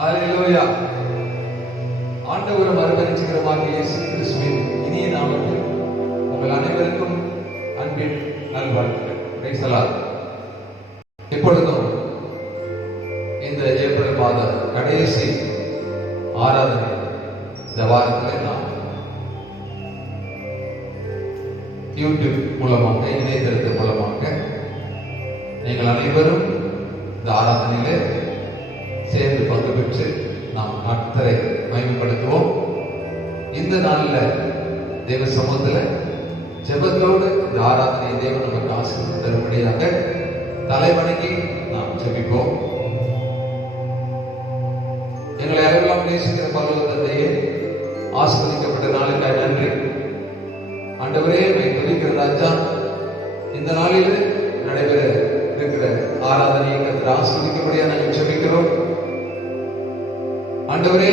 ஹல்லேலூயா. ஆண்டவரும் அருமையாகிய இயேசு கிறிஸ்துவின் இனிய நாமத்தில் உங்கள் அனைவருக்கும் அன்பின் நல்வாழ்த்துக்கள். Praise the Lord. இப்பொழுதும் இந்த ஏப்ரல் மாத கடைசி ஆராதனை இந்த வாரத்தில் நாம் யூடியூப் மூலமாக, இணையதளத்தின் மூலமாக நீங்கள் அனைவரும் இந்த ஆராதனையிலே சேர்ந்து பங்கு பெற்று நாம் கர்த்தரை மகிமைப்படுத்துவோம். இந்த நாளில் தேவ சமூகத்தில் ஜெபத்தோடு இந்த ஆராதனை தேவன் நமக்கு ஆசீர்வாதம் தரும்படியாக தலைவணங்கி நாம் ஜெபிப்போம். எங்களை அறிவெல்லாம் நேசிக்கிற பரலோக தந்தையே, ஆசீர்வதிக்கப்பட்ட நாளுக்காக நன்றி. ஆண்டவரே, துதிக்கிற ராஜா, இந்த நாளில் நடைபெற இருக்கிற ஆராதனையை கர்த்தர் ஆசீர்வதிக்கும்படியா நாங்கள் ஜெபிக்கிறோம். ஆண்டவரே,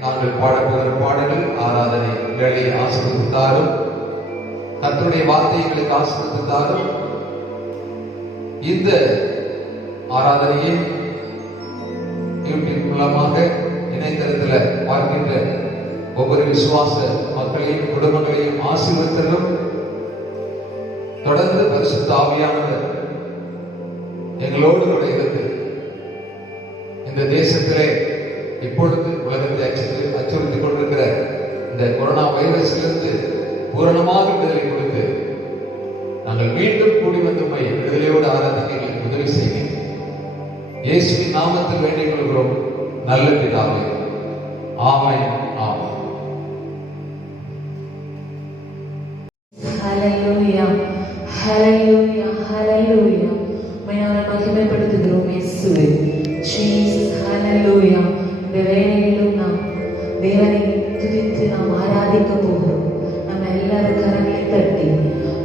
நாங்கள் பாடப்போகிற பாடல்கள் ஆராதனை வேலையை ஆசீர்வதித்தாரும், கர்த்தருடைய வார்த்தைகளுக்கு ஆசீர்வதித்தாரும், இந்த ஆராதனையை யூடியூப் மூலமாக இணையதளத்தில் பார்க்கின்ற ஒவ்வொரு விசுவாச மக்களையும் குடும்பங்களையும் ஆசீர்வதித்தலும், தொடர்ந்து பரிசுத்த ஆவியானவர் எங்களோடு கூட இருந்து இந்த தேசத்திலே இப்பொழுது உலகத்தை அச்சுறுத்திக் கொண்டிருக்கிற இந்த கொரோனா வைரஸிலிருந்து பூரணமாக விடுதலை கொடுத்து நாங்கள் மீண்டும் கூடி வந்து விடுதலையோடு ஆராதனை உதவி செய்ய இயேசுவின் நாமத்தில் வேண்டிக் கொள்கிறோம் நல்ல பிதாவே. ஆமென். ஆமென். ஹல்லேலூயா, ஹல்லேலூயா, ஹல்லேலூயா. மகிமைப்படுத்துகிறோம் இயேசுவே. ஜீசஸ், ஹல்லேலூயா. இந்த வேளையிலும் நாம் தேவனை துதித்து நாம் ஆராதிக்க போகிறோம். நம்ம எல்லாரும் கரங்களை தட்டி,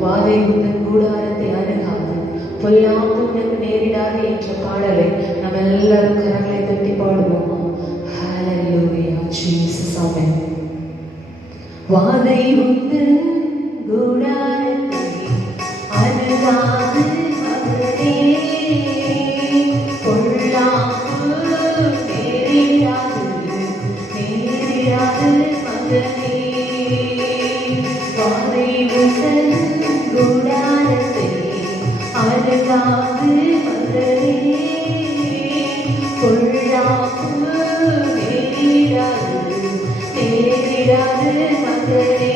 வாதை உந்தன் கூடாரத்தை அணுகாது, பொல்லாப்பு உனக்கு நேரிடாது என்ற பாடலை நம்ம எல்லாரும் கரங்களை தட்டி பாடுவோம். ஹல்லேலூயா, ஜீசஸ். ஆமென். வாதை உந்தன் கூடாரத்தை அணுகாது மகனே, பொல்லாப்பு நேரிடாது மகனே. வாதை உந்தன் கூடாரத்தை அணுகாது மகனே, பொல்லாப்பு நேரிடாது மகனே.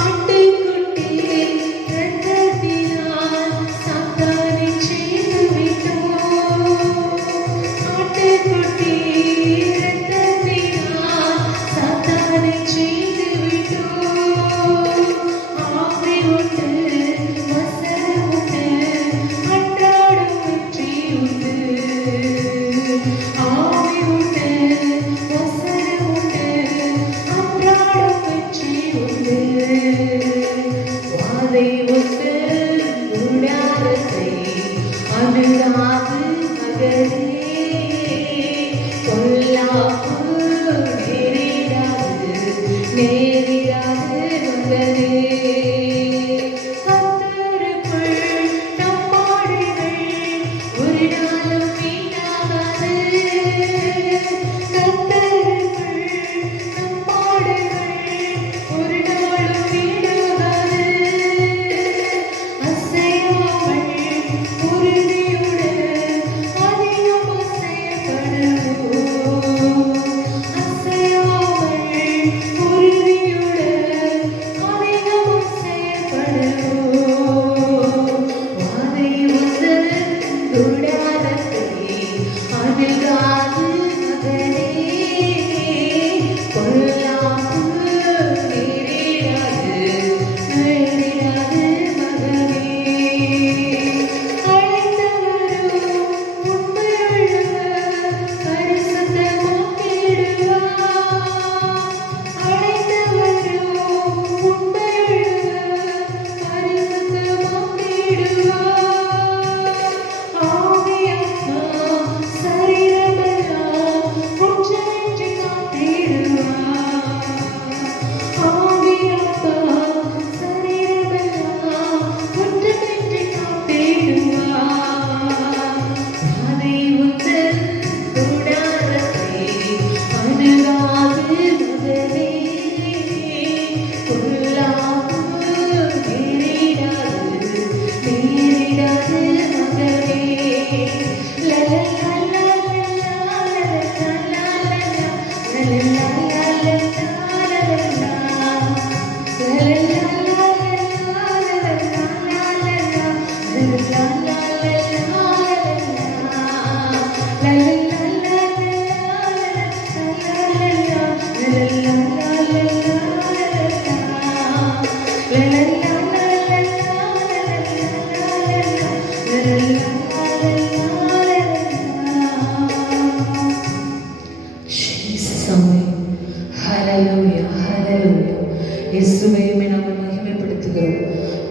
ஆட்டுக்குட்டி இரத்தத்தினால்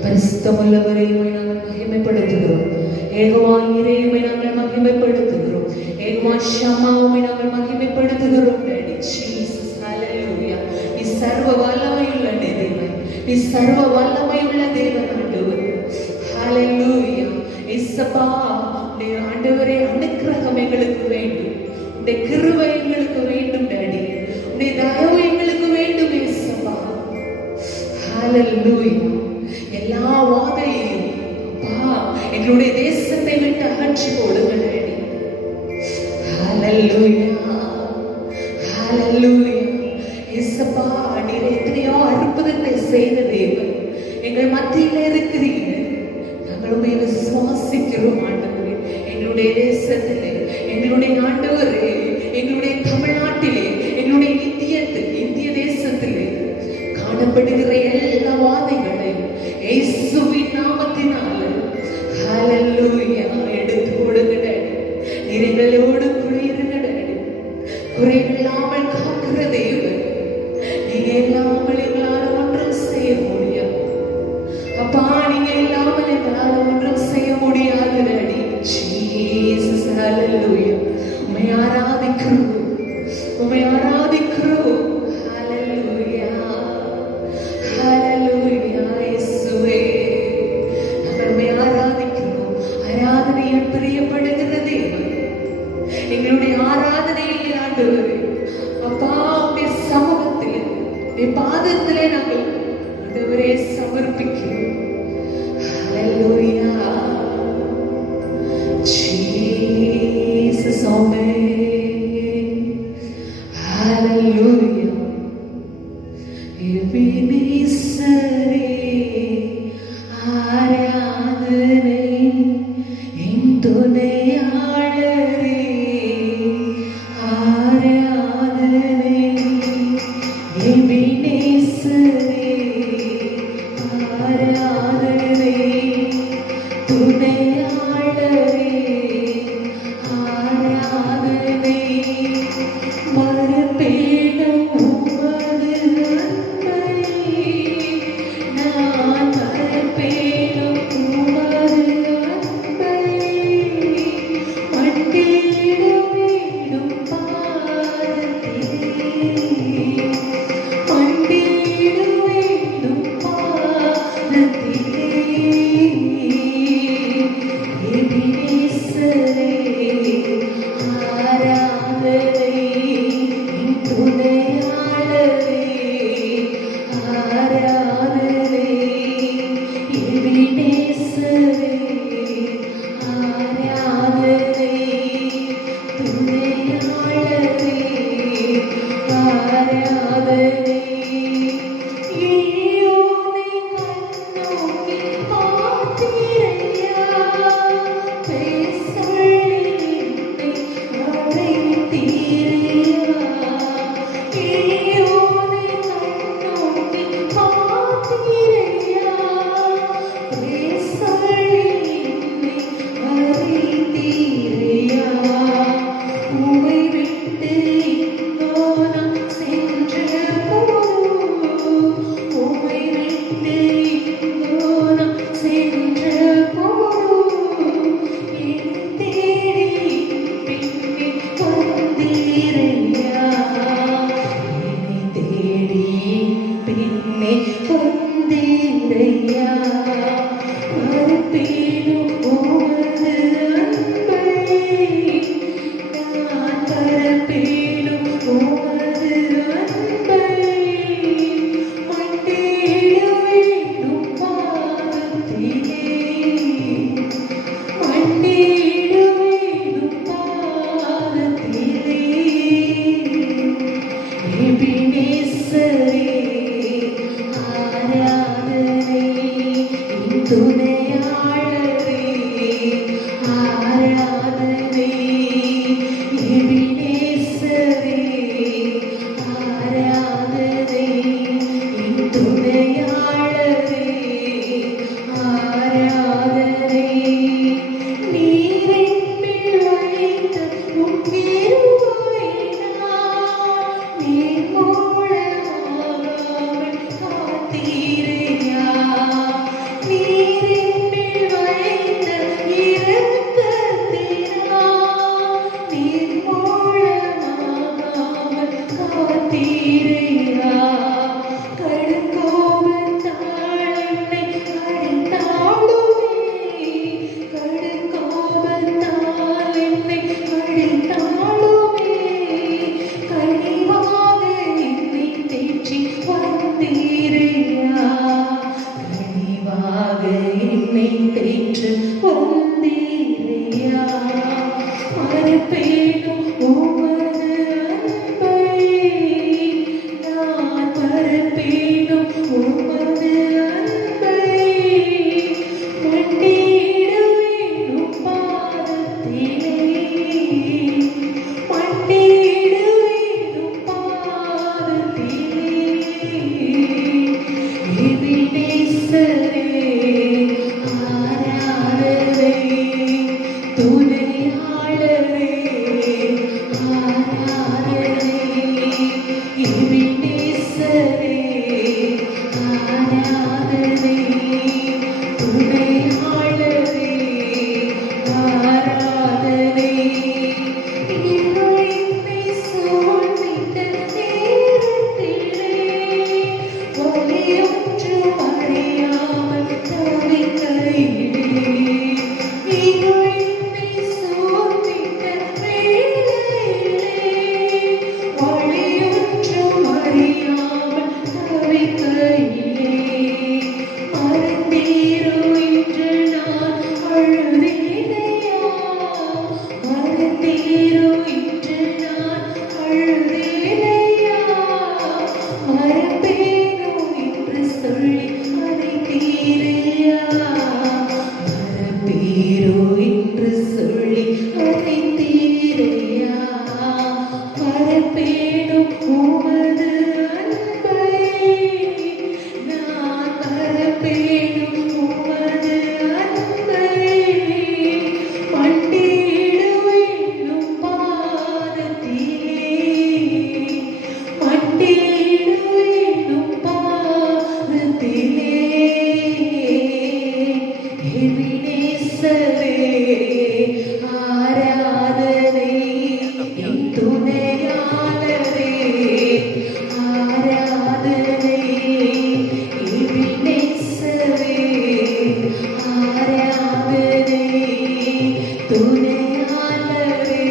பரிசுத்தமுள்ளவரே உம்மை நாங்கள் மகிமைப்படுத்துகிறோம். ஏகவாயிரே உம்மை நாங்கள் மகிமைப்படுத்துகிறோம். ஏகவா ஷம்மா உம்மை நாங்கள் மகிமைப்படுத்துகிறோம். டாடி ஜீசஸ் ஹalleluya. நீ சர்வ வல்லமையுள்ள தேவன். நீ சர்வ வல்லமையுள்ள தேவன் ஆண்டவரே. ஹalleluya. இயேசுப்பா உம்முடைய ஆண்டவரே அனுக்கிரகம் எங்களுக்கு வேண்டும். உம்முடைய கிருபை எங்களுக்கு வேண்டும் டாடி. உம்முடைய தயவு எங்களுக்கு வேண்டும் இயேசுப்பா. ஹalleluya. எல்லா வாதையையும் அப்பா எங்களுடைய தேசத்தை விட்டு அகற்றி போடுங்க டாடி. ஹalleluya. ஹalleluya. இயேசுப்பா நீர் எத்தனையோ அற்புதங்களை செய்த தேவன். எங்கள் மத்தியில இருக்கிறீங்க. நாங்கள் உம்மை விசுவாசிக்கிறோம் ஆண்டவரே. எங்களுடைய தேசத்திலே, எங்களுடைய ஆண்டவரே, எங்களுடைய தமிழ்நாட்டிலே, எங்களுடைய இந்திய தேசத்திலே காணப்படுகிற எல்லா வாதைகளையும் இயேசுவின் நாமத்தினால ஹalleluya எடுத்து ஓடுங்க டாடி. நீர் எங்களோடு கூட இருங்க டாடி. குறையில்லாமல் காக்கிற தேவன். நீங்க இல்லாமல் எங்களால் ஒன்றும் செய்ய முடியாது அப்பா. நீங்க இல்லாமல் எங்களால் ஒன்றும் செய்ய முடியாது டாடி. ஜீசஸ் ஹalleluya. உம்மை ஆராதிக்கிறோம். உம்மை ஆராதிக்கிறோம். ஹalleluya. ஹalleluya. இயேசுவே நாங்கள் உம்மை ஆராதிக்கிறோம். ஆராதனையில் பிரியப்படுகிற தேவன். எங்களுடைய ஆராதனையில் ஆண்டவரே அப்பா உம்முடைய சமூகத்திலே உம்முடைய பாதத்திலே நாங்கள் ஆண்டவரே சமர்ப்பிக்கிறோம். ஹalleluya. Jesus amen. Hallelujah. எபினேசரே ஆராதனை என் துணையாளரே ஆராதனை. எபினேசரே ஆராதனை துணையாளரே ஆராதனை. மறுபேடும் உமது அன்பை நான் மறுபேடும் உமது அன்பை மண்டியிட வேண்டும் பாதத்திலே மண்டியிட வேண்டும் பாதத்திலே. எபினேசரே ஆராதனை என் துணையாளரே ஆராதனை. எபினேசரே ஆராதனை துணையாளரே ஆராதனை. ஈயோனை கண்ணோக்கி பார்த்தீரையா பேசொல்லி என்னை அழைத்தீரையா. ஈயோனை கண்ணோக்கி பார்த்தீரையா பேசொல்லி என்னை அழைத்தீரையா. உம்மை விட்டு எங்கோ நான் சென்ற போது உம்மை விட்டு எங்கோ நான் சென்ற போது என் தேடி பின்னே வந்தீரையா. என்னை தேடி பின்னே வந்தீரையா. மறுபேடும் உமது அன்பை நான் மறுபேடும் உமது அன்பை மண்டியிட வேண்டும் பாதத்திலே மண்டியிட வேண்டும் பாதத்திலே. எபினேசரே ஆராதனை என் துணையாளரே ஆராதனை. எபினேசரே ஆராதனை என் துணையாளரே ஆராதனை. என்னை தேற்று வந்தீரையா மறப்பேனும் உமது அன்பை நான் மறப்பேனும் உமது அன்பை மண்டியிடுவேனும் பாதத்திலே மண்டியிடுவேனும் பாதத்திலே எபினேசரே ஆராதனை துணையாளரே ஆராதனை எபினேசரே ஆராதனை துணையாளரே ஆராதனை இருளினை சூழ்ந்திட்ட நேரத்திலே வலியொன்றும் அறியாமல் தவிக்கையிலே இருளினை சூழ்ந்திட்ட வேளையிலே வலியொன்றும் அறியாமல் தவிக்கையிலே மறந்தீரோ என்று நான் அழுதேனையா மறந்தீரோ என்று நான் அழுதேனையா மறப்பேனோ என்று சொல்லி அழைத்தீரையா மறப்பீரோ என்று சொல்லி அழைத்தீரையா மறப்பேனோ உமது அன்பை நான் மறப்பேனோ உமது அன்பை மண்டியிடுவேனும் பாதத்திலே மண்டியிடுவேனும் பாதத்திலே எபினேசரே ஆராதனை என் துணையாளரே ஆராதனை எபினேசரே ஆராதனை துணையாளரே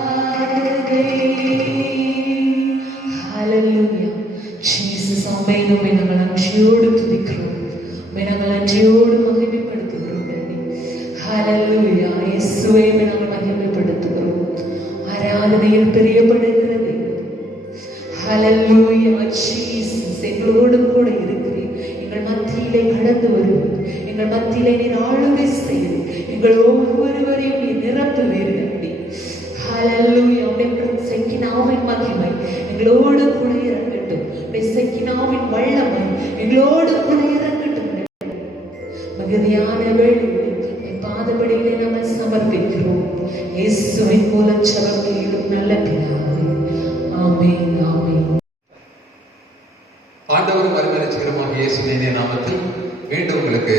ஆராதனை ஹalleluya Jesus ஆமென் நாங்கள் நன்றியோடு துதிக்கிறோம் நாங்கள் நன்றியோடு மகிமைப்படுத்துகிறோம் ஹalleluya இயேசுவே நாங்கள் மகிமைப்படுத்துகிறோம் ஆராதனையில் பிரியப்படுகிறது ஹalleluya ஜீசஸ் எங்களோடு கூட இருக்கிறீர் எங்கள் மத்தியிலே கடந்து வருவீர் எங்கள் மத்தியிலே நீர் ஆளுகை செய்து எங்கள் ஒவ்வொருவரையும் நீர் நிரப்புவீர்கள் ஹalleluya உம்முடைய செக்கினாவின் மகிமை எங்களோடு கூட இறங்கட்டும் உம்முடைய செக்கினாவின் வல்லமை எங்களோடு கூட இறங்கட்டும் மகிமையான வேளையிலே பாதபடியிலே நாங்கள் சமர்ப்பிக்கிறோம் இயேசுவின் மூலம் ஜெபம் கேளும் நல்ல பிதாவே ஆமென் ஆமென் ஆண்டவரும் அருமையான இயேசுவின் நாமத்தில் மீண்டும் உங்களுக்கு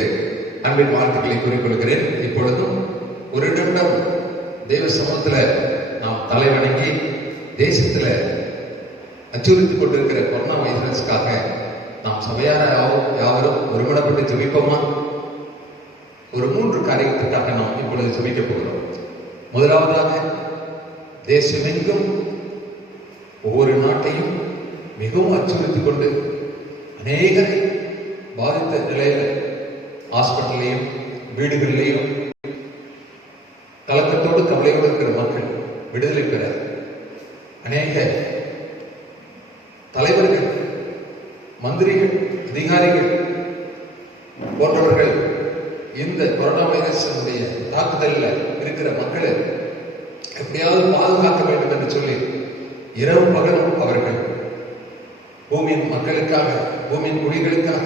அன்பின் வாழ்த்துக்களை கூறிக்கொள்கிறேன். இப்பொழுதும் ஒரு நிமிடம் தேவ சமூகத்தில் நாம் தலைவணங்கி தேசத்துல அச்சுறுத்திக் கொண்டிருக்கிற கொரோனா வைரஸுக்காக நாம் சபையார யாவரும் ஒருமனப்பட்டு ஜெபிப்போமா? ஒரு 3 காரியத்துக்காக நாம் இப்பொழுது ஜெபிக்க போகிறோம். முதலாவதாக, தேசமெங்கும் ஒவ்வொரு நாட்டையும் மிகவும் அச்சுறுத்திக் கொண்டு அநேகரை பாதித்த நிலையில ஹாஸ்பிட்டல்லையும் வீடுகளிலேயும் கலக்கத்தோடு கவலையோடு இருக்கிற மக்கள் விடுதலை பெற அநேக தலைவர்கள், மந்திரிகள், அதிகாரிகள் போன்றவர்கள் இந்த கொரோனா வைரஸினுடைய தாக்குதலில் இருக்கிற மக்களை எப்படியாவது பாதுகாக்க வேண்டும் என்று சொல்லி இரவு பகலும் அவர்கள் பூமியின் மக்களுக்காக, பூமியின் குடிகளுக்காக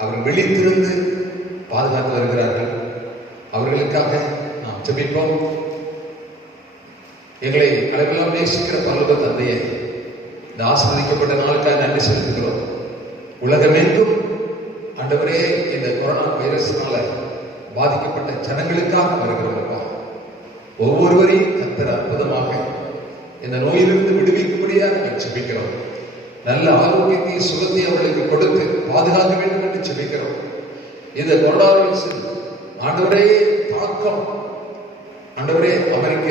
அவர்கள் விழித்திருந்து பாதுகாத்து வருகிறார்கள். அவர்களுக்காக நாம் ஜெபிப்போம். எங்களை அளவெல்லாம் நேசிக்கிற பரலோக தந்தையே, இந்த ஆசீர்வதிக்கப்பட்ட நாளுக்காக நன்றி செலுத்துகிறோம். உலகமெங்கும் ஆண்டவரே இந்த கொரோனா வைரஸ்னால பாதிக்கப்பட்ட ஜனங்களுக்காக வருகிறோம்ப்பா. ஒவ்வொருவரையும் கர்த்தர் அற்புதமாக இந்த நோயிலிருந்து விடுவிக்கும்படியாக நாங்கள் ஜெபிக்கிறோம். நல்ல ஆரோக்கியத்தையும் சுகத்தையும் அவர்களுக்கு கொடுத்து பாதுகாக்க வேண்டும் என்று ஜெபிக்கிறோம். இந்த கொரோனா வைரஸ் ஆண்டவரே தாக்கம், ஆண்டவரே அமெரிக்க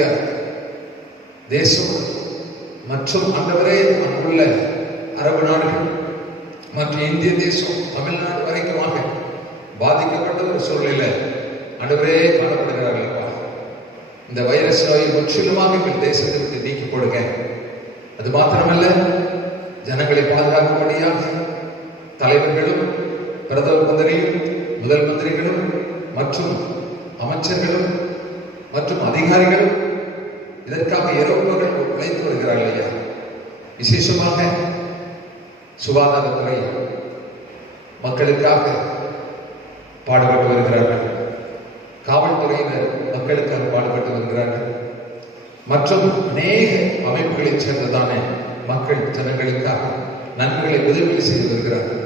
தேசம் மற்றும் ஆண்டவரே அங்குள்ள அரபு நாடுகள் மற்ற இந்திய தேசம் தமிழ்நாடு வரைக்குமாக பாதிக்கப்பட்ட ஒரு சூழ்நிலை ஆண்டவரே காணப்படுகிறார்கள். இந்த வைரஸ் நோயை முற்றிலுமாக எங்கள் தேசத்தை விட்டு நீக்கி கொடுங்க. அது மாத்திரமல்ல, ஜனங்களை பாதுகாக்கும்படியாக தலைவர்களும் பிரதம மந்திரியும் முதல் மந்திரிகளும் மற்றும் அமைச்சர்களும் மற்றும் அதிகாரிகளும் இதற்காக இரவுகள் உழைத்து வருகிறார்கள் ஐயா. விசேஷமாக சுகாதாரத்துறை மக்களுக்காக பாடுபட்டு வருகிறார்கள். காவல்துறையினர் மக்களுக்காக பாடுபட்டு வருகிறார்கள். மற்றும் அநேக அமைப்புகளைச் சேர்ந்ததான மக்கள் ஜனங்களுக்காக நன்மைகளை உதவி செய்து வருகிறார்கள்.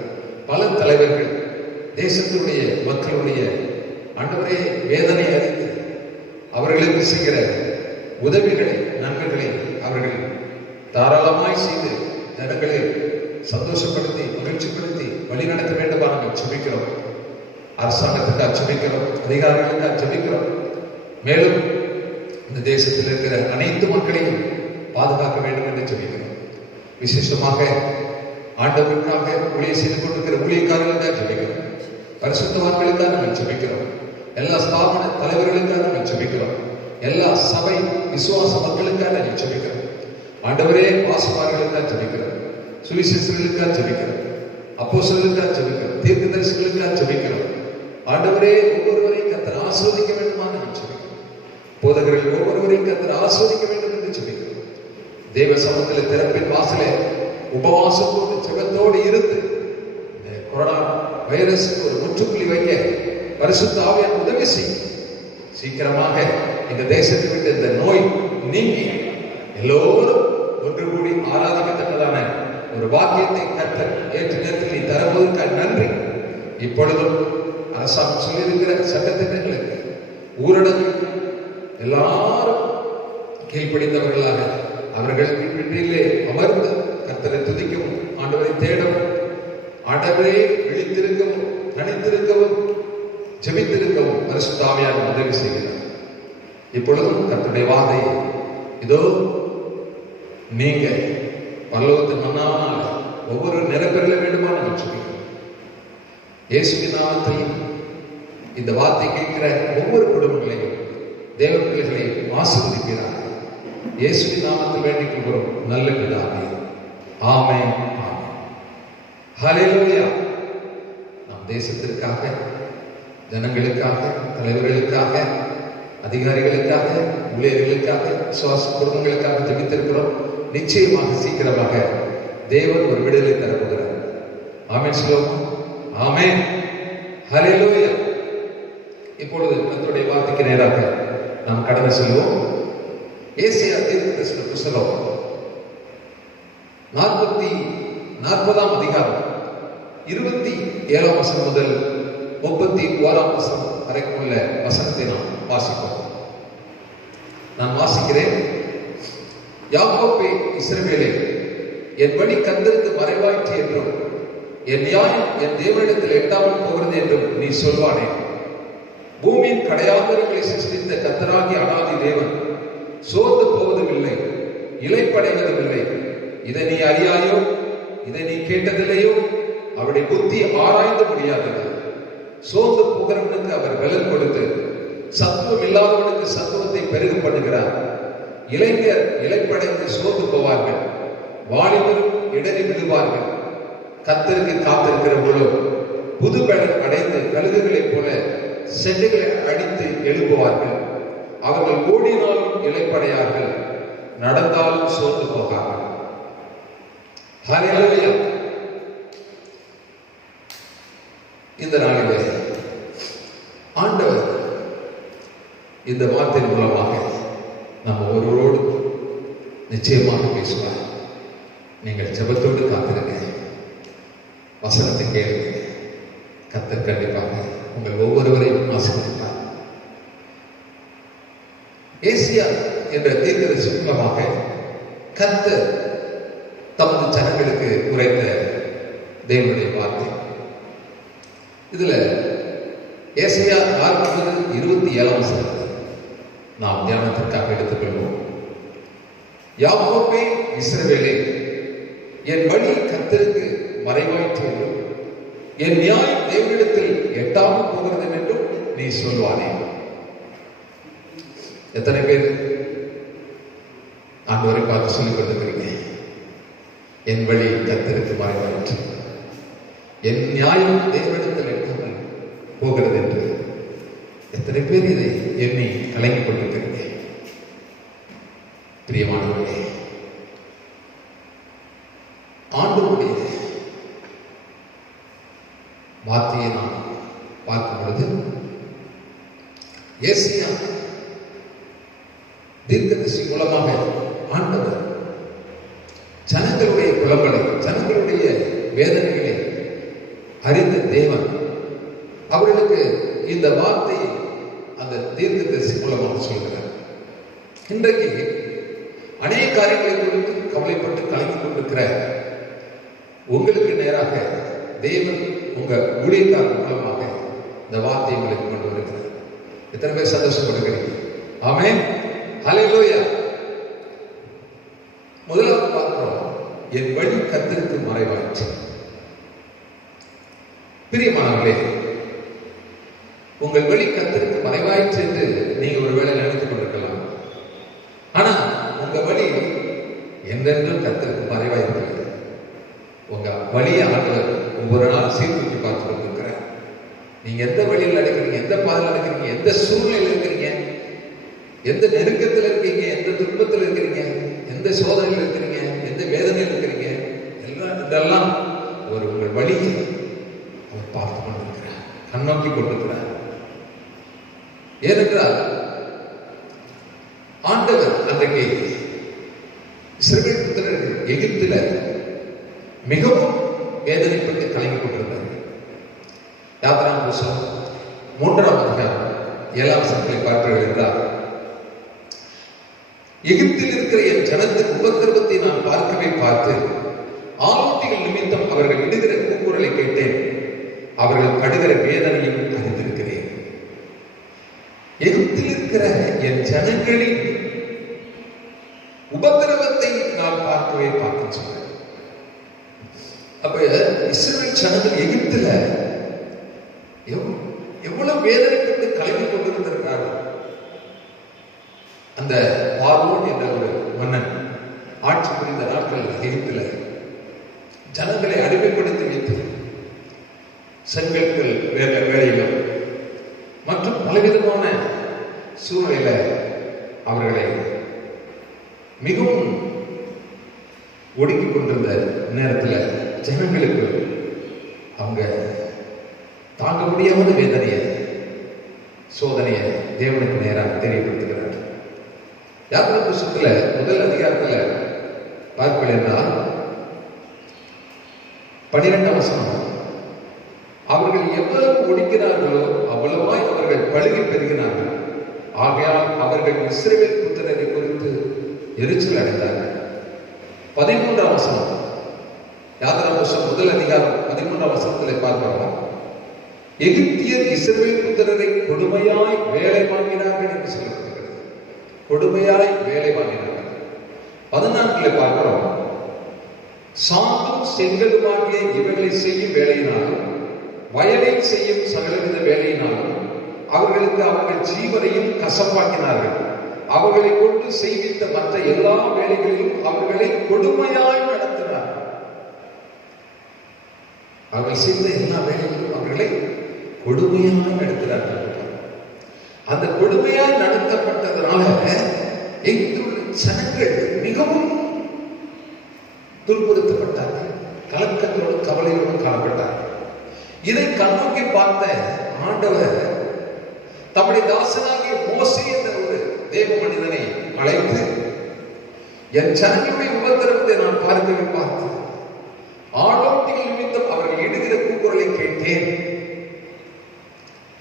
பல தலைவர்கள் தேசத்தினுடைய மக்களுடைய ஆண்டவரே வேதனை அறிந்து அவர்களுக்கு செய்கிற உதவிகளை நன்மைகளை அவர்கள் தாராளமாய் செய்து ஜனங்களை சந்தோஷப்படுத்தி மகிழ்ச்சிப்படுத்தி வழிநடத்த வேண்டுமா நாங்கள் ஜெபிக்கிறோம். அரசாங்கத்துக்காக ஜெபிக்கிறோம், அதிகாரிகளுக்காக ஜெபிக்கிறோம். மேலும் இந்த தேசத்தில் இருக்கிற அனைத்து மக்களையும் பாதுகாக்க வேண்டும் என்று ஜெபிக்கிறோம். விசேஷமாக ஆண்டவருக்காக ஊழியம் செய்து கொண்டிருக்கிற ஊழியக்காரர்களுக்காக ஜெபிக்கிறோம். பரிசுத்தவான்களுக்காக நாங்கள் ஜெபிக்கிறோம். எல்லா ஸ்தாபன தலைவர்களுக்காக நாங்கள் ஜெபிக்கிறோம். எல்லா சபை விசுவாச மக்களுக்காக நாங்கள் ஜெபிக்கிறோம். ஆண்டவரே பாசமார்களுக்காக ஜெபிக்கிறோம். சுவிசேஷர்களுக்காக ஜெபிக்கிறோம். அப்போஸ்தலர்களுக்காக ஜெபிக்கிறோம். தீர்க்கதரிசிகளுக்காக ஜெபிக்கிறோம். ஆண்டவரே ஒவ்வொருவரையும் கர்த்தர் ஆசீர்வதிக்க வேண்டுமா நாங்கள் ஜெபிக்கிறோம். போதகர்கள் ஒவ்வொருவரையும் கர்த்தர் ஆசீர்வதிக்க வேண்டும் என்று ஜெபிக்கிறோம். தேவ சமூகத்தில் திறப்பின் வாசலே உபவாசத்தோடு ஜெபத்தோடு இருந்து இந்த கொரோனா வைரஸுக்கு ஒரு முற்றுப்புள்ளி வைக்க பரிசுத்த ஆவியானவர் உதவி செய்யும். சீக்கிரமாக இந்த தேசத்தை விட்டு இந்த நோய் நீங்கி எல்லோரும் ஒன்று கூடி ஆராதிக்கத்தக்கதான ஒரு வாக்கியத்தை கர்த்தர் ஏற்ற நேரத்தில் நீ தருவதற்காக நன்றி. இப்பொழுதும் அரசாங்கம் சொல்லியிருக்கிற சட்டத்திட்டங்களுக்கு ஊரடங்கு எல்லாரும் கீழ்ப்படிந்தவர்களாக அவர்கள் வீட்டிலே அமர்ந்து கர்த்தரை துதிக்கவும் ஆண்டவரை தேடவும் ஆண்டவரை விழித்திருக்கவும் தனித்திருக்கவும் ஜெபித்திருக்கவும் பரிசுத்த ஆவியானவர் உதவி செய்கிறார். இப்பொழுதும் கர்த்தருடைய வாதை இதோ நீங்க பரலோகத்தின் மன்னாவால் ஒவ்வொரு நிரப்பெறல வேண்டுமா நாங்கள் சொல்லிக்கிறோம். இயேசுவின் நாமத்தில் இந்த வார்த்தை கேட்கிற ஒவ்வொரு குடும்பங்களையும் தேவ பிள்ளைகளையும் ஆசீர்வதிக்கிறார். இயேசுவின் நாமத்தில் வேண்டிக் கொள்கிறோம் நல்ல பிதாவே. ஆமென். ஹல்லேலூயா. நம் தேசத்திற்காக, ஜனங்களுக்காக, தலைவர்களுக்காக, அதிகாரிகளுக்காக, ஊழியர்களுக்காக, விசுவாச குடும்பங்களுக்காக ஜெபித்திருக்கிறோம். நிச்சயமாக சீக்கிரமாக தேவன் ஒரு விடுதலை தரப்போகிறார். ஆமென் சொல்லுவோம். ஆமென். ஹல்லேலூயா. இப்பொழுது கர்த்தருடைய வார்த்தைக்கு நேராக நாம் கடந்து செல்வோம். ஏசாயா தீர்க்கதரிசன புத்தகம் 40ஆம் அதிகாரம் 27ஆம் வசனம் முதல் 31ஆம் வசனம் வரைக்கும் உள்ள வசனத்தை நாம் வாசிப்போம். நான் வாசிக்கிறேன். யாக்கோபே, இஸ்ரவேலே, என் வழி கர்த்தருக்கு மறைவாயிற்று என்றும் என் நியாயம் என் தேவனிடத்தில் எட்டாமல் போகிறது என்றும் நீ சொல்வானே. பூமியின் கடையாந்தரங்களை சிருஷ்டித்த கர்த்தராகிய அனாதி தேவன் சோர்ந்து போவதும் இல்லை, இளைப்படைவதும் இல்லை. இதை நீ அறியாயோ? இதை நீ கேட்டதில்லையோ? அவருடைய புத்தி ஆராய்ந்து முடியாதது. சோர்ந்து போகிறவனுக்கு அவர் பலன் கொடுத்து சத்துவம் இல்லாதவனுக்கு சத்துவத்தை பெருக பண்ணுகிறார். இளைஞர் இளைப்படைந்து சோர்ந்து போவார்கள், வாலிபரும் இடறி விழுவார்கள். கர்த்தருக்கு காத்திருக்கிற பொழுது புது பலன் அடைந்து கழுகுகளைப் போல செண்டுகளை அடித்து எழுப்புவார்கள். அவர்கள் ஓடினாலும் இளைப்படையார்கள், நடந்தாலும் சோர்ந்து போகார்கள். ஹல்லேலூயா. இந்த நாளிலே ஆண்டவர் இந்த வார்த்தை மூலமாக நம்ம ஒருவரோடு நிச்சயமாக பேசுவார். நீங்கள் ஜெபத்தோடு காத்திருங்க, வசனத்தை கேளுங்க. கர்த்தர் கண்டிப்பாக உங்கள் ஒவ்வொருவரையும் ஆசீர்வதிப்பார். ஏசியா என்ற தீர்க்கதரிசி மூலமாக கர்த்தர் தமது ஜனங்களுக்கு உரைத்த தேவனுடைய வார்த்தை. இதுல ஏசாயா 40:27 வசனத்தை நாம் தியானத்திற்காக எடுத்துக்கொள்வோம். யாக்கோபே, இஸ்ரவேலே, என் வழி கர்த்தருக்கு மறைவாயிற்று என்றும் என் நியாயம் தேவனிடத்தில் எட்டாமல் போகிறது என்றும் நீ சொல்வானே. எத்தனை பேர் ஆண்டவரை பார்த்து சொல்லிக் கொண்டிருக்கிறீங்க, என் வழி கர்த்தருக்கு மறைவாயிற்று, என் நியாயம் தேவனிடத்தில் எட்டாமல் போகிறது என்று எத்தனை பேர் இதை எண்ணி கலங்கிக் கொண்டிருக்கிறீங்க? பிரியமானவர்களே, ஆண்டவருடைய வார்த்தையை நாம் பார்க்கும் பொழுது ஏசாயா தீர்க்கதரிசி மூலமாக ஆண்டவர் ஜனங்களுடைய புலம்பலை, ஜனங்களுடைய வேதனைகளை அறிந்த தேவன் அவர்களுக்கு இந்த வார்த்தையை அந்த தீர்க்கதரிசி மூலமாக சொல்கிறார். இன்றைக்கு அநேக காரியங்களை குறித்து கவலைப்பட்டு கலங்கிக் கொண்டிருக்கிற உங்களுக்கு நேராக தேவன் உங்க ஊழியக்காரர் மூலமாக இந்த வார்த்தையை உங்களுக்கு கொண்டு வருகிறார். எத்தனை பேர் சந்தோஷப்படுகிறீங்க? ஆமென், ஹல்லேலூயா. முதலாவது பார்க்கிறோம், என் வழி கர்த்தருக்கு மறைவாயிற்று. பிரியமானவர்களே, உங்கள் வழி கர்த்தருக்கு மறைவாயிற்று என்று நீங்க ஒரு வேளை நினைத்துக் கொண்டிருக்கலாம். ஆனா உங்க வழி என்றென்றும் கர்த்தருக்கு மறைவாயிருக்கிறது. உங்க வழியை ஆண்டவர் ஒவ்வொரு நாள் சீர்தூக்கி பார்த்து கொண்டிருக்கிறார். நீங்க எந்த வழியில் நடக்கிறீங்க, எந்த பாதையில் நடக்கிறீங்க, எந்த சூழ்நிலையில் இருக்கிறீங்க, எந்த நெருக்கத்தில் இருக்கீங்க, எந்த துன்பத்தில் இருக்கிறீங்க, எந்த சோதனையில் இருக்கிறீங்க, எந்த வேதனையில் இருக்கிறீங்க, இதெல்லாம் உங்கள் வழியை அவர் பார்த்து கொண்டிருக்கிறார், கண்ணோக்கி கொண்டிருக்கிறார். ஏனென்றால் ஆண்டவர் அன்றைக்கு இஸ்ரவேல் புத்திரர்கள் எகிப்தில மிகவும் வேதனைப்பட்டு கலங்கிக் கொண்டிருந்தார்கள். யாத்திராகமம் புத்தகம் 3ஆம் அதிகாரம் 7ஆம் வசனத்தை பார்க்கிறீர்கள் என்றால், எகிப்தில் இருக்கிற என் ஜனத்தின் உபத்திரவத்தை நான் பார்க்கவே பார்த்து ஆலோட்டிகள் நிமித்தம் அவர்கள் இடுகிற கூக்குரலை கேட்டேன், அவர்கள் படுகிற வேதனையும் அறிந்திருக்கிறேன். எகிப்தில் இருக்கிற என் ஜனங்களின் உபத்திரவத்தை நான் பார்க்கவே பார்க்க சொன்னேன். அப்ப இஸ்ரவேல் ஜனங்கள் எகிப்துல எவ்வளவு வேதனைப்பட்டு கலங்கிக் கொண்டிருந்திருக்கிறார்கள். அந்த பார்வோன் என்ற ஒரு மன்னன் ஆட்சி புரிந்த நாட்கள் எகிப்துல ஜனங்களை அடிமைப்படுத்தி வைத்து செங்கற்கள் வேலைகள் மற்றும் பலவிதமான சூழ்நிலையில அவர்களை மிகவும் ஒடுக்கிக் கொண்டிருந்த நேரத்தில் ஜனங்களுக்கு அவங்க தாங்க முடியாத வேதனையை, சோதனையை தேவனுக்கு நேராக தெரியப்படுத்துகிறார். யாத்திராகம புத்தகத்துல முதல் அதிகாரத்துல பார்ப்பீர்கள் என்றால் 12ஆம் வசனம், அவர்கள் எவ்வளவு ஒடுக்கினார்களோ அவ்வளவாய் அவர்கள் பழுகி பெருகினார்கள், ஆகையால் அவர்கள் இஸ்ரவேல் புத்திரரை குறித்து எரிச்சல் அடைந்தார்கள். 13ஆம் வசனம், யாத்திராகம புத்தகம் முதல் அதிகாரம் 13ஆம் வசனத்திலே பார்க்கிறோம், எகிப்தியர் இஸ்ரவேல் புத்திரரை கொடுமையாய் வேலை வாங்கினார்கள் என்று சொல்லப்படுகிறது. கொடுமையாய் வேலை வாங்கினார்கள். 14 பார்க்கிறோம், சாந்தும் செங்கலுமாகிய இவர்களை செய்யும் வேலையினாலும் வயலில் செய்யும் சகலவித வேலையினாலும் அவர்களுக்கு அவர்கள் ஜீவனையும் கசப்பாக்கினார்கள். அவர்களை கொண்டு செய்வித்த மற்ற எல்லா வேலைகளிலும் அவர்களை கொடுமையாய் நடத்தினார். அவர்கள் செய்த எல்லா வேலைகளிலும் அவர்களை கொடுமையாய் நடத்தினார்கள். அந்த கொடுமையாய் நடத்தப்பட்டதனால எகிப்திலுள்ள ஜனங்கள் மிகவும் துன்புறுத்தப்பட்டார்கள், கலக்கத்தோடு கவலையோடு காணப்பட்டார்கள். இதை கண்ணோக்கி பார்த்த ஆண்டவர் தம்முடைய தாசனாகிய மோசே என்ற ஒரு தேவ மனிதனை அழைத்து, என் ஜனங்களுடைய உபத்திரவத்தை நான் பார்க்கவே பார்த்து ஆலோட்டிகள் நிமித்தம் அவர்கள் இடுகிற கூக்குரலை கேட்டேன்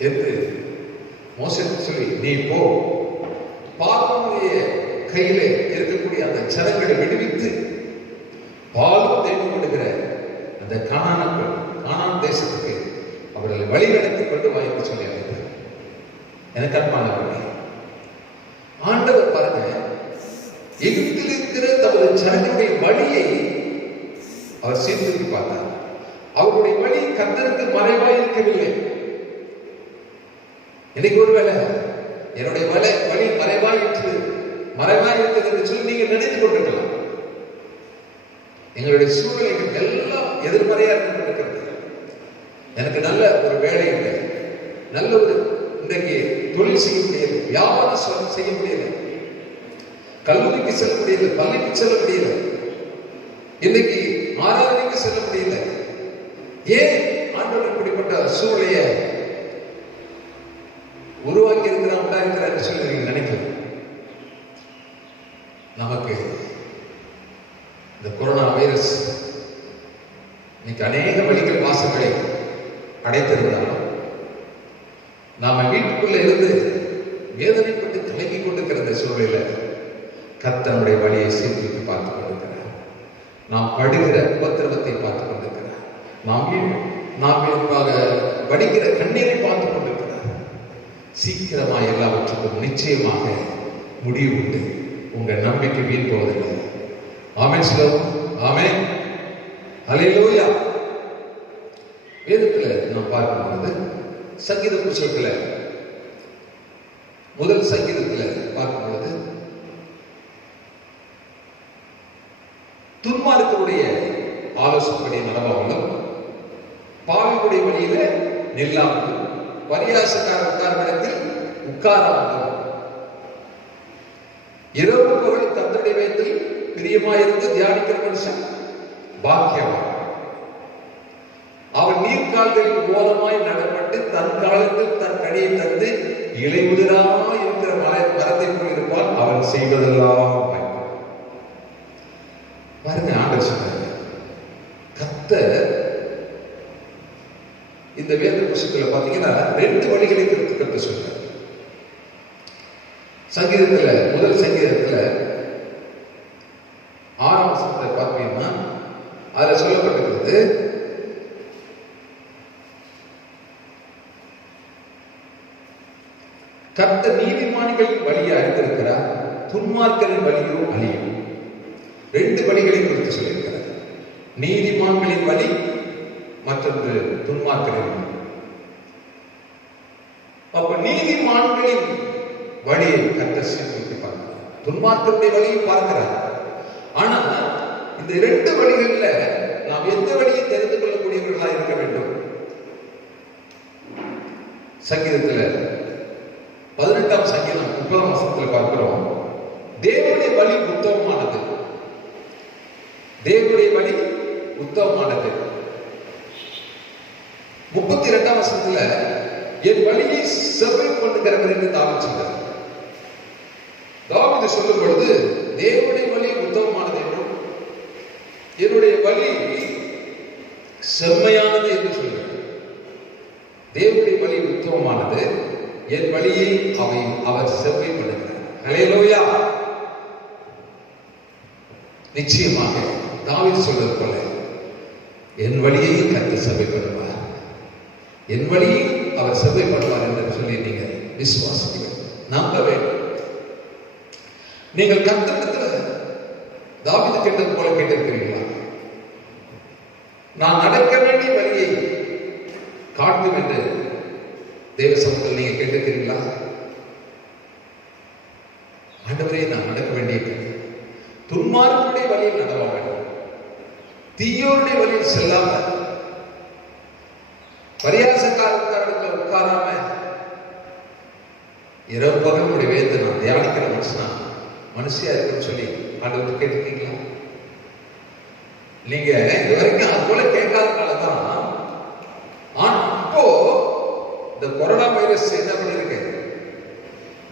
என்று மோசே சொல்லி, நீ போ, பார்வோனுடைய கையிலே இருக்கக்கூடிய அந்த ஜனங்களை விடுவித்து பாலும் தேவன் கொடுக்கிற அந்த கானான் தேசத்துக்கு அவர்களை வழிநடத்தி கொண்டு வாய்ப்பு சொல்லி அழைத்தார். எனக்கு அன்பானவர்களே, ஆண்டவர் பாருங்க, எகிப்தில் இருக்கிற தமது ஜனங்களுடைய வழியை அவர் சீர்தூக்கி பார்த்தார். அவருடைய வழி கர்த்தருக்கு மறைவாய் இருக்கவில்லை. இன்னைக்கு ஒருவேளை என்னுடைய வழி மறைவாய் இருக்கிறது என்று சொல்லி நீங்க நினைத்துக் கொண்டிருக்கலாம். எங்களுடைய சூழ்நிலைகள் எல்லாம் எதிர்மறையா இருக்கிறது. எனக்கு நல்ல ஒரு வேலை இல்லை, நல்ல ஒரு இன்றைக்கு தொழில் செய்ய முடியல, வியாபாரம் செய்ய முடியல, கல்லூரிக்கு செல்ல முடியல, பள்ளிக்கு செல்ல முடியல, இன்னைக்கு ஆராதனைக்கு செல்ல முடியல. ஏன் ஆண்டவர் இப்படிப்பட்ட சூழ்நிலையை உருவாக்கி இருக்கிறார் சொல்லி நீங்க நினைக்கலாம். நமக்கு இந்த கொரோனா வைரஸ் இன்னைக்கு அநேக வழிகள் வாசல்களை அடைத்திருந்தாலும் நாம வீட்டுக்குள்ள இருந்து வேதனைப்பட்டு கலங்கி கொண்டிருக்கிற இந்த சூழலில் கர்த்தருடைய வழியை சீர்தூக்கி பார்த்துக் கொண்டிருக்கிறார். நாம் படுகிற உபத்திரவத்தை பார்த்துக் கொண்டிருக்கிறார். நாம் வடிக்கிற கண்ணீரை பார்த்துக் கொண்டிருக்கிறார். சீக்கிரமாக எல்லாவற்றுக்கும் நிச்சயமாக முடிவு உண்டு. உங்க நம்பிக்கை வீண் போவதில்லை. ஆமென் சொல்லுவோம். ஆமென். ஹல்லேலூயா. வேதத்துல நாம் பார்க்கும்போது சங்கீத புத்தகத்துல முதல் சங்கீதத்துல பார்க்கும்போது துன்மார்க்கருடைய ஆலோசனைப்படி நடவாமலும் பாவிகளுடைய வழியில நில்லாமலும் பரியாசக்காரத்தில் உட்காராமலும் இரவு பகல் கர்த்தருடைய வேதத்தில் பிரியமாயிருந்து தியானிக்கிற மனுஷன் பாக்கியவான். அவன் நீர்க்கால்களில் ஓரமாய் நடப்பட்டு தன் காலத்தில் தன் கனியை தந்து இலையுதிராய் இருக்கிற மரத்தை போல் இருப்பான். அவன் செய்வதெல்லாம் பாருங்க. ஆண்டவர் சொன்னாங்க, கர்த்தர் இந்த வேத புத்தகத்துல பாத்தீங்கன்னா 2 வழிகளை கர்த்தர் சொல்றார். சங்கீதத்துல முதல் சங்கீதத்துல 6ஆம் வசனத்தை பார்த்தீங்கன்னா அதுல சொல்லப்பட்டிருக்கிறது, கர்த்தர் நீதிமான்களின் வழியை அறிந்திருக்கிறார், துன்மார்க்கரின் வழியோ அழியும். 2 வழிகளை குறித்து சொல்லியிருக்கிறார். நீதிமான்களின் வழி, மற்றொன்று துன்மார்க்கரின் வழி. அப்ப நீதிமான்களின் வழியை கர்த்தர் சீர்தூக்கி பார்க்கிறார், துன்மார்க்கருடைய வழியை பார்க்கிறார். ஆனா இந்த 2 வழிகள்ல நாம் எந்த வழியை தெரிந்து கொள்ளக்கூடியவர்களாக இருக்க வேண்டும்? சங்கீதத்துல 18ஆம் சங்கீதம் 30ஆம் வசனத்துல பார்க்கிறோம், தேவனுடைய வழி உத்தமமானது. தேவனுடைய வழி உத்தமமானது. 32ஆம் வசனத்துல என் வழியை செவ்வை பண்ணுகிறவர் என்று தாவீது சொல்றார். தாவீது சொல்லும் பொழுது தேவனுடைய வழி உத்தமமானது என்றும் என்னுடைய வழி செம்மையானது என்று சொல்கிறார். தேவனுடைய வழி உத்தமமானது, என் வழியை அவர் செவ்வை பண்ணுகிறார். ஹல்லேலூயா. நிச்சயமாக தாவீது சொல்றது போல என் வழியை கர்த்தர் செவ்வை பண்ணுவார், என் வழியை அவர் செவ்வை பண்ணுவார் என்று சொல்லி நீங்க விசுவாசிக்க நம்ப வேண்டும். நீங்கள் கர்த்தரிடத்தில் தாவீது கேட்டது போல கேட்டிருக்கிறீர்களா? நான் நடக்க வேண்டிய வழியை காட்டும் என்று தேவ சமூகத்தில் நீங்க கேட்டிருக்கிறீங்களா? ஆண்டவரே, நான் நடக்க வேண்டிய துன்மார்க்கருடைய வழியில் நடக்க வேண்டும், தீயோருடைய வழியில் செல்லாம, பரியாசக்காரத்தில் உட்காராம, இரவு பகலுடைய வேதத்தை நான் தியானிக்கிற மனுஷியா இருக்குன்னு சொல்லி ஆண்டவர் கேட்டிருக்கீங்களா? நீங்க இது வரைக்கும் அது போல கேட்காதனாலதான் இப்போ இந்த கொரோனா வைரஸ் என்ன பண்ணிருக்கு,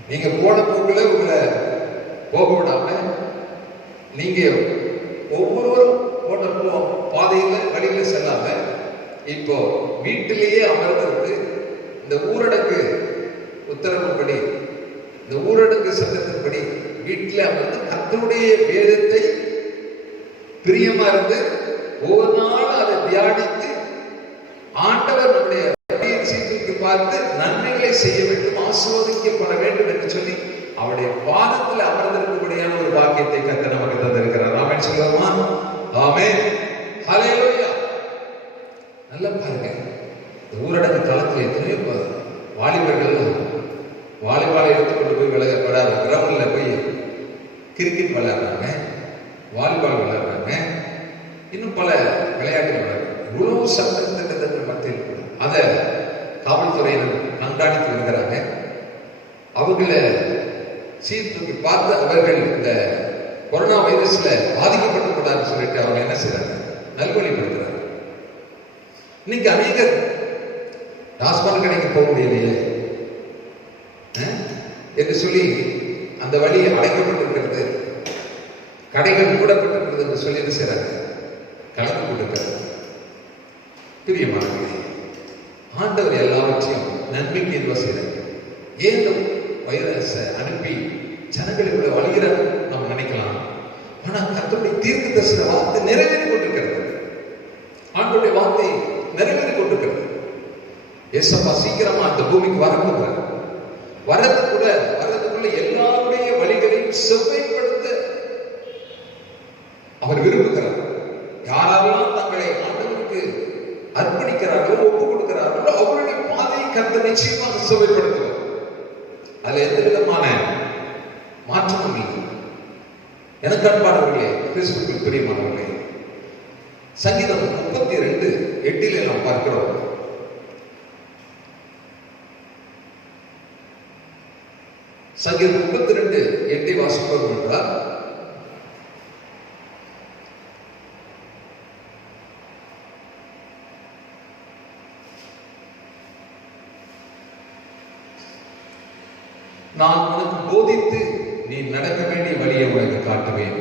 நீங்க போன போக்குல உங்களை போக விடாம நீங்க ஒவ்வொருவரும் போன பாதையில வழியில செல்லாம இப்போ வீட்டிலேயே அமர்ந்திருக்கு. இந்த ஊரடங்கு உத்தரவுப்படி, இந்த ஊரடங்கு சட்டத்தின்படி வீட்டில் அமர்ந்து கர்த்தருடைய வேதத்தை பிரியமா இருந்து ஒவ்வொரு நாளும் அதை தியானித்து ஆண்டவர் நம்முடைய சீர்தூக்கி பார்த்து நன்மைகளை செய்ய வேண்டும், ஆசீர்வதிக்கப்பட வேண்டும் என்று சொல்லி அவருடைய பாதத்தில் அமர்ந்திருக்கக்கூடியான ஒரு பாக்கியத்தை கர்த்தர் நமக்கு தந்திருக்கிறார். ஆமென் சொல்லுவோமா? ஆமென். ஹல்லேலூயா. நல்லா பாருங்க, இந்த ஊரடங்கு காலத்தில் எத்தனையோ வாலிபர்கள் வாலிபாலை எடுத்துக்கொண்டு போய் விளையாட கிரவுண்டில் போய் கிரிக்கெட் விளையாடுறாங்க, வாலிபால் விளையாடுறாங்க, இன்னும் பல விளையாட்டுகள் விளையாடுறாங்க. இவ்வளவு சட்ட திட்டத்தின் மத்தியில் அதை காவல்துறையினர் கண்காணித்து வருகிறாங்க. அவர்களை சீர்தூக்கி பார்த்து அவர்கள் இந்த கொரோனா வைரஸ்ல பாதிக்கப்பட்டுக்கூடாதுன்னு சொல்லிட்டு அவங்க என்ன செய்யறாங்க, நல்வழிப்படுத்துறாங்க. இன்னைக்கு அநேகர் டாஸ்மாக் கடைக்கு போக முடியலையே என்று சொல்லி அந்த வழி அடைக்கப்பட்டிருக்கிறது, கடைகள் மூடப்பட்டிருக்கிறது என்று சொல்லி என்ன செய்யறாங்க, கலந்து கொடுக்கிறது. பிரியமானவர்களே, ஆண்டவர் எல்லாவற்றையும் நன்மைக்கு எதுவா செய்யறாங்க. ஏன் வைரஸை அனுப்பி ஜனங்களை விட வழிகிற நாம் நினைக்கலாம். ஆனா கர்த்தருடைய தீர்க்க தரிசன வார்த்தை நிறைவேறி கொண்டிருக்கிறது. ஆண்டவருடைய வார்த்தை நிறைவேறி கொண்டிருக்கிறது. ஏசப்பா சீக்கிரமா அந்த பூமிக்கு வரப்போகிறார். வரதுக்குள்ள எல்லாருடைய வழிகளையும் செவ்வாய்ப்படுத்த அவர் விரும்புகிறார். யாரெல்லாம் தங்களை ஆண்டவருக்கு அர்ப்பணிக்கிறார்களோ, ஒப்பு கொடுக்கிறார்களோ, அவருடைய பாதையை கர்த்தர் நிச்சயமாக செவ்வாய்ப்படுத்துவார். அதுல எந்த விதமான மாற்றமும் இல்லை. எனக்கு அன்பானவர்களே, கிறிஸ்துவுக்குள் பிரியமானவர்களே, சங்கீதம் 32:8 நாம் பார்க்கிறோம். சங்கீதம் 32:8 வாசிப்போம் என்றால், நான் உனக்கு போதித்து நீ நடக்க வேண்டிய வழியை உனக்கு காட்டுவேன்,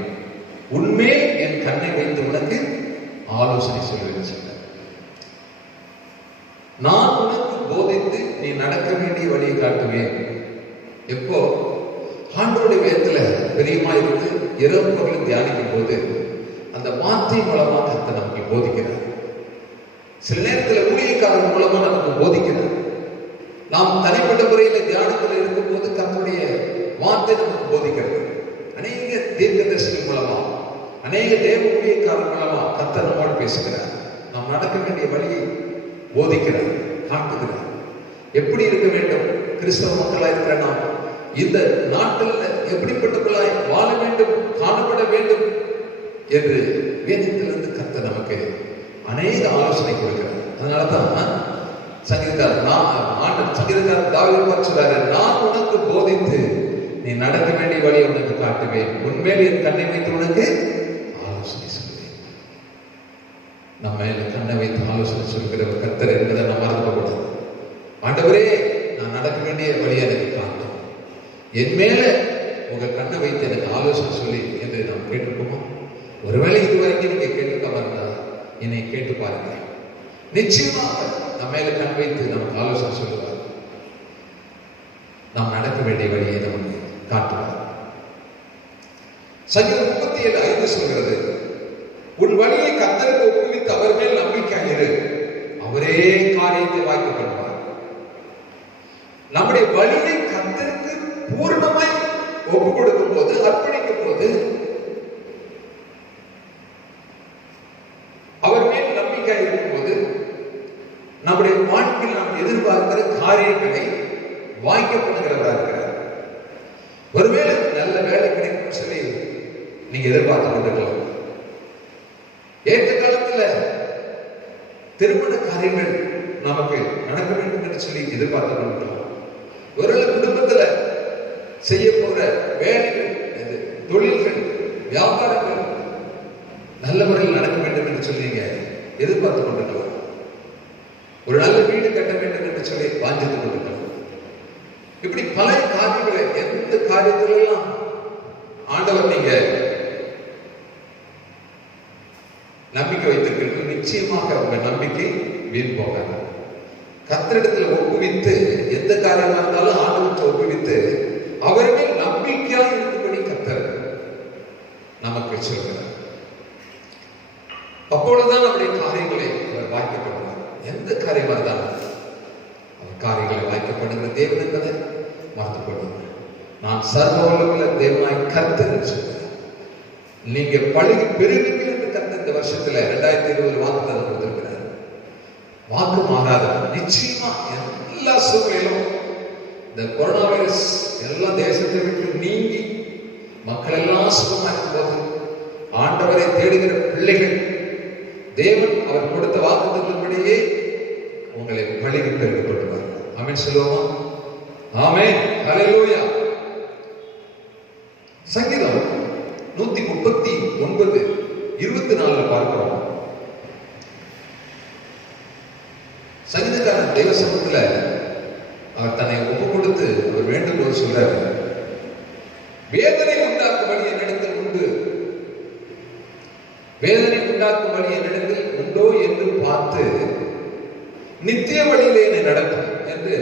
உன்மேல் என் கண்ணை வைத்து உனக்கு ஆலோசனை சொல்லுவேன் சொன்னார். நான் உனக்கு போதித்து நீ நடக்க வேண்டிய வழியை காட்டுவேன். எப்போ ஆண்டவருடைய வேதத்துல பிரியமா இருந்து இரவு பகலும் தியானிக்கும் போது அந்த வார்த்தை மூலமா கர்த்தர் நமக்கு போதிக்கிறார். சில நேரத்தில் ஊழியக்காரர் மூலமா நமக்கு போதிக்கிறார். நாம் தனிப்பட்ட முறையில் தியானத்தில் இருக்கும் போது கர்த்தருடைய வார்த்தை நமக்கு போதிக்கிறது. அநேக தீர்க்கதரிசிகள் மூலமா, அநேக தேவ ஊழியக்காரர் மூலமா கர்த்தர் நம்மோடு பேசுகிறார். நாம் நடக்க வேண்டிய வழியை போதிக்கிறார், காட்டுகிறார். எப்படி இருக்க வேண்டும், கிறிஸ்தவ மக்களாக இருக்கிற நாம் இந்த நாட்டில் எப்படிப்பட்டவர்களாய் வாழ வேண்டும், காணப்பட வேண்டும் என்று வேதத்திலிருந்து கர்த்தர் நமக்கு அநேக ஆலோசனை கொடுக்கிறார். அதனாலதான் சங்கீதக்காரர் தாவீது சொல்றாரு, நான் உனக்கு போதித்து நீ நடக்க வேண்டிய வழியை உனக்கு காட்டுவேன், உன்மேல் என் கண்ணை வைத்து உனக்கு ஆலோசனை சொல்லுவேன். நம்ம மேல கண்ணை வைத்து ஆலோசனை சொல்கிற கர்த்தர் என்பதை நாம் மறந்துவிடக்கூடாது. ஆண்டவரே, நான் நடக்க வேண்டிய வழியை எனக்கு காட்டும், என் மேல உங்க கண்ணை வைத்து எனக்கு ஆலோசனை சொல்லி என்று நாம் கேட்டிருக்கோமா? ஒருவேளை இதுவரைக்கும் நீங்க கேட்டிருக்காம இருந்தா என்னை கேட்டு பாருங்க. நிச்சயமாக நம்ம மேல கண் வைத்து நமக்கு ஆலோசனை சொல்லுவார். நாம் நடக்க வேண்டிய வழியை நமக்கு காட்டுவார். சங்கீதம் 37:5 சொல்கிறது, உன் வழியை கர்த்தருக்கு ஒப்புவித்து அவர் மேல் நம்பிக்கையாயிரு, அவரே காரியத்தை வாய்க்க பண்ணுவார். நம்முடைய வழியை கர்த்தருக்கு பூர்ணமாய் ஒப்பு கொடுக்கும் போது, அர்ப்பணிக்கும் போது, அவர் மேல் நம்பிக்கை இருக்கும் போது, நம்முடைய வாழ்க்கையில் நாம் எதிர்பார்க்கிற காரியங்களை வாய்க்கப்படுகிறதா இருக்கிறார். ஒருவேளை நல்ல வேலை கிடைக்கும் சொல்லி நீங்க எதிர்பார்த்து கொண்டிருக்கலாம். ஏற்ற காலத்துல திருமண காரியங்கள் நமக்கு நடக்க வேண்டும் என்று சொல்லி எதிர்பார்த்து கொண்டிருக்கலாம். ஒருவேளை குடும்பத்துல செய்ய போற வேலைகள், தொழில்கள், வியாபாரங்கள் நல்ல முறையில் நடக்க வேண்டும் என்று சொல்லி நீங்க எதிர்பார்த்து கொண்டிருக்கலாம். ஒரு நல்ல வீடு கட்ட வேண்டும் என்று சொல்லி வாஞ்சித்துக் கொண்டிருக்கலாம். இப்படி பல காரியங்களை, எந்த காரியத்திலெல்லாம் ஆண்டவர் நீங்க நம்பிக்கை வைத்திருக்கிறீர்கள், நிச்சயமாக உங்க நம்பிக்கை வீண் போகாது. கர்த்தரிடத்தில் ஒப்புவித்து, எந்த காரியமா இருந்தாலும் ஆண்டவற்றை ஒப்புவித்து அவர்கள் நம்பிக்கையாக இருக்கும்படி கர்த்தர் நமக்கு சொல்கிறார். அப்பொழுதுதான் நம்முடைய காரியங்களை அவர் வாய்க்கப்படுவார். எந்த காரியமா இருந்தாலும் அவர் காரியங்களை வாய்க்கப்படுகிற தேவன் என்பதை மறந்துப்படுவார். நான் சர்வ வல்லமையுள்ள தேவனாய் கர்த்தர் சொல்கிறேன். நீங்க பழுகி பெருகுவீர்கள் என்று கர்த்தர் இந்த வருஷத்துல 2020 வாக்குத்தத்தம் கொடுத்திருக்கிறார். வாக்கு மாறாதவர். நிச்சயமா எல்லா சூழ்நிலையிலும் இந்த கொரோனா வைரஸ் எல்லா தேசத்தை விட்டு நீங்கி மக்கள் எல்லாம் சுகமா இருக்கும்போது ஆண்டவரை தேடுகிற பிள்ளைகள் தேவன் அவர் கொடுத்த வாக்குத்தத்தன்படியே உங்களை வழிவிட்டு எடுக்கப்படுவார். ஆமென் சொல்லுவோமா? ஆமென். ஹல்லேலூயா. சங்கீதம் 139:24 பார்க்கிறோம். சங்கீதக்காரன் தெய்வ சமூகத்துல அவர் தன்னை ஒப்பு கொடுத்து ஒரு வேண்டுகோள் சொல்றாரு. வேதனை உண்டாக்கும் வழி என்னிடத்தில் உண்டு, வேதனை உண்டாக்கும் வழி என்னிடத்தில் உண்டோ என்று பார்த்து நித்திய வழியிலே என்னை நடத்தும் என்று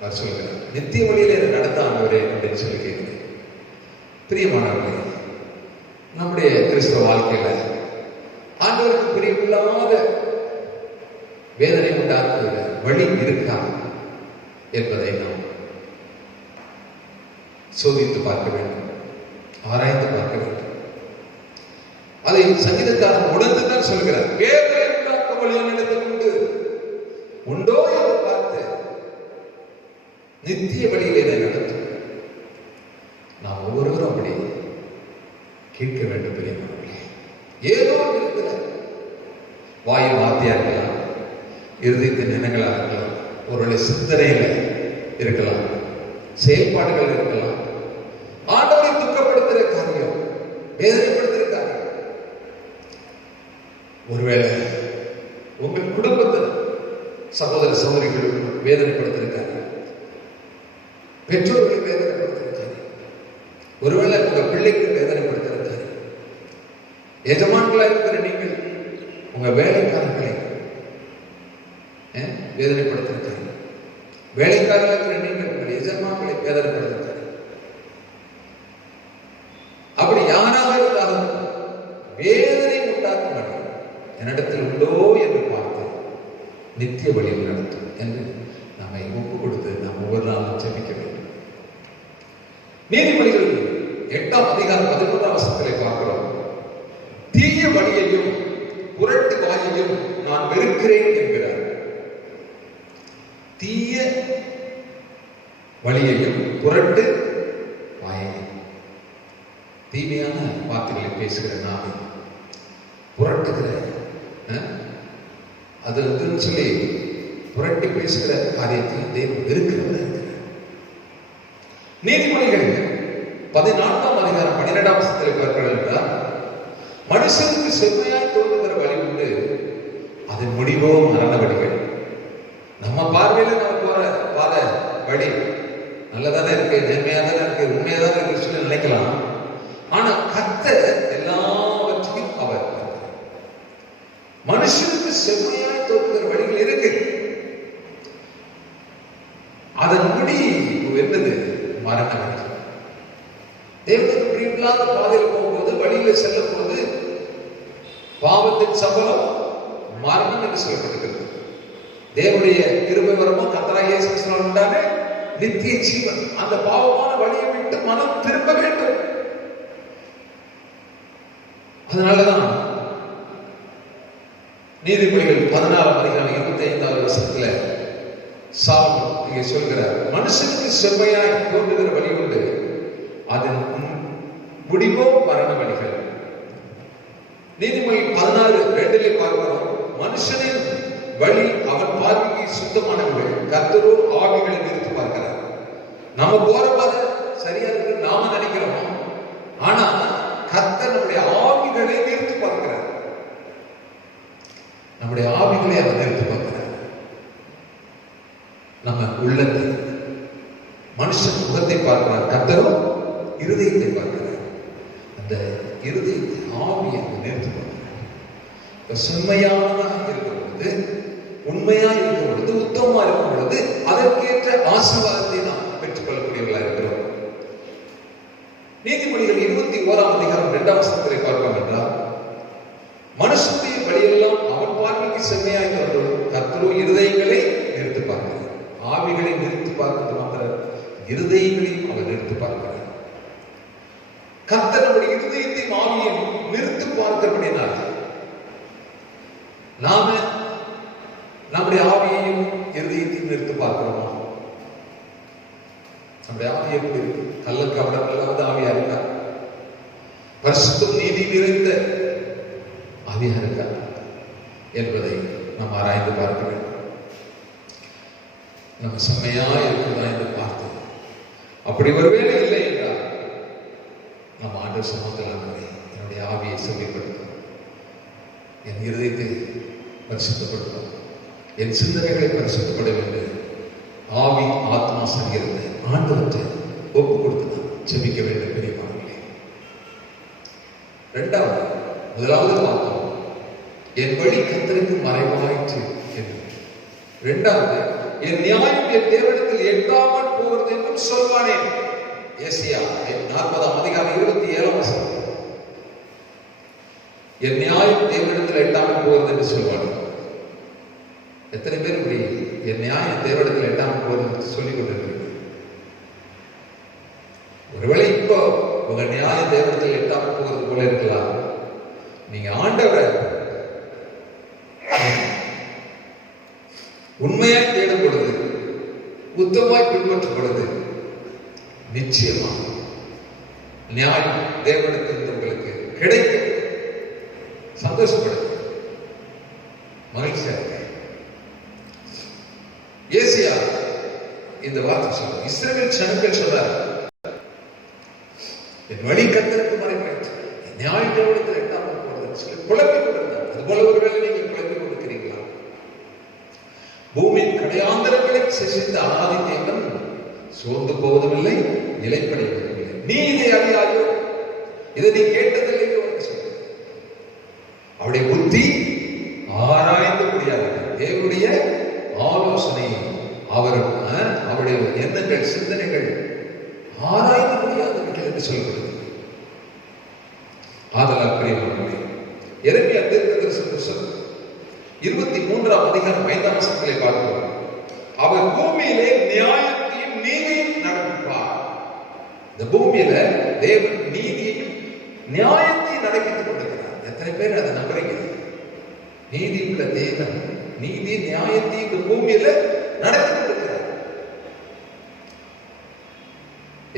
அவர் சொல்கிறார். நித்திய வழியிலே என்னை நடத்த ஆண்டவரே அப்படின்னு சொல்லி கேட்கிறேன். பிரியமானவர்களே, நம்முடைய கிறிஸ்தவ வாழ்க்கையில ஆண்டவருக்கு பிரியமில்லாத வேதனை உண்டாக்குகிற வழி இருக்கா என்பதை நாம் சோதித்து பார்க்க வேண்டும், ஆராய்ந்து பார்க்க வேண்டும். அதை சங்கீதக்காரன் உணர்ந்து தான் சொல்கிறார். வேதனை உண்டாக்கும் வழி என்னிடத்தில் உண்டு, உண்டோ என்று பார்த்து நித்திய வழியிலே நடத்தும். நாம் ஒவ்வொருவரும் அப்படி கேட்க வேண்டும். பிரியமானவர்களே, ஏதோ இருக்கிற வாயு வார்த்தையா இருக்கலாம், இருதயத்தின் எண்ணங்களா இருக்கலாம், ஒருவேளை சிந்தனையில இருக்கலாம், செயல்பாடுகள் இருக்கலாம், ஆண்டவரை துக்கப்படுத்துகிற காரியம், வேதனைப்படுத்துகிற காரியம், ஒருவேளை உங்கள் குடும்பத்தில் சகோதர சகோதரிகள் வேதனைப்படுத்துகிற காரியம், பெற்றோர்கள் வேதனைப்படுத்துகிற காரியம், ஒருவேளை உங்க பிள்ளைக்கு வேதனைப்படுத்துகிற காரியம், எஜமான்களா இருக்கிற நீங்கள் உங்க வேலைக்காரர்களை வேதனைப்படுத்துகிற காரியம், வேலைக்காரர்களா இருக்கிற நீங்கள் உங்கள் எஜமான்களை வேதனைப்படுத்துகிற காரியம், அப்படி யாராக இருந்தாலும் வேதனை உண்டாக்கும் வழி என்னிடத்தில் உண்டோ என்று பார்த்து நித்திய வழியில் நடத்தும் என்று நம்மை ஒப்பு கொடுத்து நாம் ஒவ்வொரு நாளும் ஜெபிக்க வேண்டும். நீதிமொழிகள் 8:11 பார்க்கிறோம். தீய வழியையும் புரட்டு வாயையும் நான் வெறுக்கிறேன் என்கிறார். தீய வழியையும் புரட்டு வாயையும், தீமையான வார்த்தைகளை பேசுகிற நாவை புரட்டுகிற அது சொல்லி புரட்டி பேசுகிற காரியத்தில் தேவன் வெறுக்கிறவர் இருக்கிறார். நீதிமொழிகள் 14:12 பார்க்கிறோம் என்றால், மனுஷனுக்கு செம்மையாய் தோன்றுகிற வழி உண்டு, அதன் முடிவோ மரண வழிகள். நம்ம பார்வையில நம்ம போற பாத வழி நல்லதானே இருக்கு, நன்மையா தானே இருக்கு, உண்மையா தான் இருக்கு சொல்லி நினைக்கலாம். ஆனா கர்த்தர் எல்லாவற்றையும் அவர் மனுஷனுக்கு செம்மையாய் தோன்றுகிற வழிகள் இருக்கு, அதன் முடிவு என்னது? மரண வழி. தேவனுக்கு பிரியமில்லாத பாதையில் போகும்போது, வழியில செல்லும் போது பாவத்தின் சம்பளம் மரணம் என்று சொல்லப்பட்டிருக்கிறது. தேவனுடைய கிருபை வரமோ கர்த்தராகிய இயேசு கிறிஸ்துவினால் உண்டான நித்திய ஜீவன். அந்த பாவமான வழியை விட்டு மனம் திரும்ப வேண்டும். அதனாலதான் நீதிமொழிகள் 16:25 சாலமோன் இங்கே சொல்கிறார், மனுஷனுக்கு செம்மையாய் தோன்றுகிற வழி உண்டு, அதன் முடிவோ மரண வழிகள். நீதிமொழி 16:2 பார்க்கிறோம், மனுஷனின் வழி அவன் பார்வைக்கு சுத்தமானவர்கள், கர்த்தரோ ஆவிகளை நிறுத்தி பார்க்கிறார். நம்ம போற பாதை சரியா இருக்கு நாம நினைக்கிறோம், ஆனா கர்த்தர் நம்முடைய ஆவிகளை நிறுத்தி பார்க்கிறார். நம்முடைய ஆவிகளை அவர் நிறுத்தி பார்க்கிறார். நம்ம உள்ளத்தை, மனுஷன் முகத்தை பார்க்கிறார், கர்த்தரோ இருதயத்தை பார்க்கிறார். அந்த இருதயத்தை ஆவியை நிறுத்தி பார்க்கிறார். செம்மையானதாக இருக்கும் பொழுது, உண்மையா இருக்கும் பொழுது, உத்தமமா இருக்கும் பொழுது அதற்கேற்ற ஆசீர்வாதத்தை நாம் பெற்றுக் கொள்ளக்கூடியவர்களாக இருக்கிறோம். நீதிமொழிகள் 21:2 பார்ப்போம் என்றால், மனுஷனுடைய வழியெல்லாம் அவன் பார்வைக்கு செம்மையாய் தோன்றும், கர்த்தரோ இருதயங்களை நிறுத்தி பார்க்கிறார். ஆவிகளை நிறுத்தி பார்க்கிறது மாத்திரம், இருதயங்களையும் அவர் நிறுத்தி பார்க்கிறார். கர்த்தர் நம்முடைய இருதயத்தையும் ஆவியையும் நிறுத்தி பார்க்கிறபடினால் நாம நம்முடைய ஆவியையும் இருதயத்தையும் நிறுத்தி பார்க்கிறோமா? நம்முடைய ஆவி எப்படி இருக்கு? கள்ளக்கபடம் இல்லாத ஆவியா இருக்கா? பரிசுத்தம் நீதி நிறைந்த ஆவியா இருக்கா என்பதை நாம் ஆராய்ந்து பார்க்க வேண்டும். நம்ம செம்மையா இருக்குதா என்று பார்த்து, அப்படி ஒருவேளை இல்லை என்றால் நம்ம ஆண்டவர் சமூகத்தில் என்னுடைய ஆவியை செம்மைப்படுத்தும், என் இருதயத்தை பரிசுத்தப்படுத்தும், என் சிந்தனைகளை பரிசுத்தப்பட வேண்டும். ஆவி ஆத்மா சரீரத்தை ஆண்டவற்றை ஒப்பு கொடுத்து ஜெபிக்க வேண்டும். பிரியமானவர்களே, முதலாவது பார்த்தோம், என் வழி கர்த்தருக்கு மறைவாயிற்று என்று. இரண்டாவது, என் நியாயம் என் தேவனிடத்தில் எட்டாமல் போகிறது என்றும் சொல்வானே. ஏசாயா 40:27 என் நியாயம் தேவனிடத்தில் எட்டாமல் போகிறது என்று சொல்வானே. எத்தனை பேர் இப்படி என் நியாயம் தேவனிடத்தில் எட்டாமல் போகிறது சொல்லிக் கொண்டிருக்கிறீங்க? ஒருவேளை இப்போ உங்க நியாயம் தேவனிடத்தில் எட்டாமல் போகிறது போல இருக்கலாம். நீங்க ஆண்டவரை உண்மையாய் தேடும் பொழுது, உத்தமாய் பின்பற்றும் பொழுது, நிச்சயமா நியாயம் தேவனிடத்தில் உங்களுக்கு கிடைக்கும். சந்தோஷப்படுங்க, மகிழ்ச்சியா இருக்க. ஏசாயா இந்த வார்த்தை சொல்ற, இஸ்ரவேல் ஜனங்கள் சொல்றார், என் வழி கர்த்தருக்கு மறைவாயிற்று, நியாயம் தேவனிடத்தில் எட்டாமல் போறது சொல்லி குழப்பிக் கொண்டிருந்தார். அதுபோல ஒருவேளை நீங்கள் குழப்பிக் கொண்டிருக்கிறீங்களா? பூமியின் கடையாந்தரங்களை சிருஷ்டித்த அனாதி தேவன் சோர்ந்து போவதுமில்லை, நிலைப்படைவதுமில்லை. நீ இதை அறியாயோ? இதை நீ கேட்டதில்லையோ என்று சொல்ற. அவருடைய புத்தி ஆராய்ந்து முடியாது. தேவனுடைய ஆலோசனை, அவருடைய எண்ணங்கள், சிந்தனைகள் ஆராய்ந்து முடியாதவர்கள் என்று சொல்லப்படுது. ஆதலால் பிரியமானவர்களே, எரேமியா தீர்க்கதரிசி புத்தகம் 23:5 பார்க்கிறோம். அவர் பூமியிலே நியாயத்தையும் நீதியையும் நடப்பிப்பார். இந்த பூமியில தேவன் நீதியையும் நியாயத்தையும் நடப்பித்துக் கொண்டிருக்கிறார். எத்தனை பேர் அதை நம்புறீங்க? நீதி உள்ள தேவன் நீதி நியாயத்தையும் இந்த பூமியில நடத்தி கொண்டிருக்கிறார்.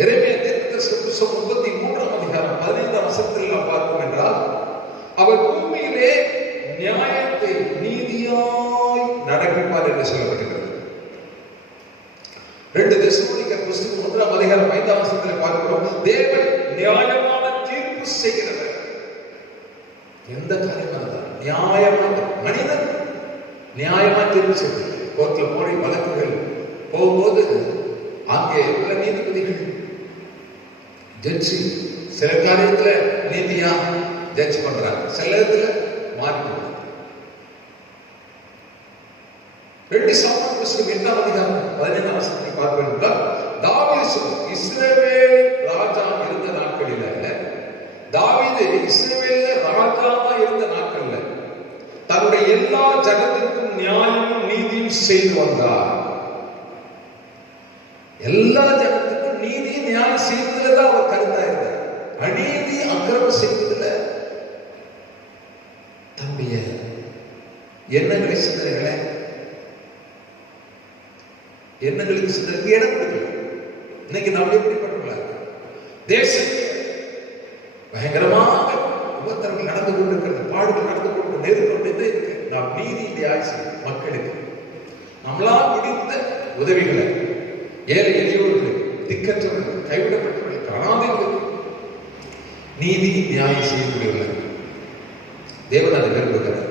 எரேமியா தீர்க்கதரிசி புத்தகம் 33:15 நாம் பார்ப்போம் என்றால், அவர் பூமியிலே நியாயத்தை நீதியாய் நடப்பிப்பார் என்று சொல்லப்படுகிறது. 2 தெசலோனிக்கர் புத்தகம் 1:5 பார்க்கிறோம், தேவன் நியாயமான தீர்ப்பு செய்கிறவர். எந்த காரியமாக நியாயமாக மனிதன் நியாயமா தீர்ப்பு செய்வது. கோர்ட்ல போய் வழக்குகள் போகும்போது அங்கே உள்ள நீதிபதிகள், ஜட்ஜி சில காரியத்துல நீதியா ஜட்ஜ் பண்றாங்க, சில இடத்துல மாறி. 2 சாமுவேல் புத்தகம் 8:15 பார்ப்போம் என்றால், தாவீது இஸ்ரவேல் ராஜா இருந்த நாட்களில், தாவீது இஸ்ரவேல்ல ராஜாவா இருந்த நாட்கள்ல தன்னுடைய எல்லா ஜனத்திற்கும் நியாயமும் நீதியும் செய்து வந்தார். எல்லா ஜனத்துக்கும் நீதி நியாயம் செய்வதில் தான் அவர் கருத்தா இருந்தார். அநீதி அக்கிரமம் செய்வதில் தன்னுடைய எண்ணங்களை, சிந்தனைகளை, எண்ணங்களுக்கு சிந்தனைக்கு இடம் கொடுக்கல. இன்னைக்கு நாம் எப்படிப்பட்ட தேசத்தில் பயங்கரமாக உபத்திரங்கள் நடந்து கொண்டிருக்கிறது, பாடுகள் நடந்து கொண்டு நெருக்கொண்டே இருக்கு. நாம் நீதி ஆட்சி மக்களுக்கு நம்மளால் முடிந்த உதவிகளை ஏழை எளியோர்கள், திக்கற்றவர்கள், கைவிடப்பட்டவர்கள், அனாதைகளுக்கு நீதி நியாயம் செய்யக்கூடியவர்கள் தேவன் அதை விரும்புகிறார்.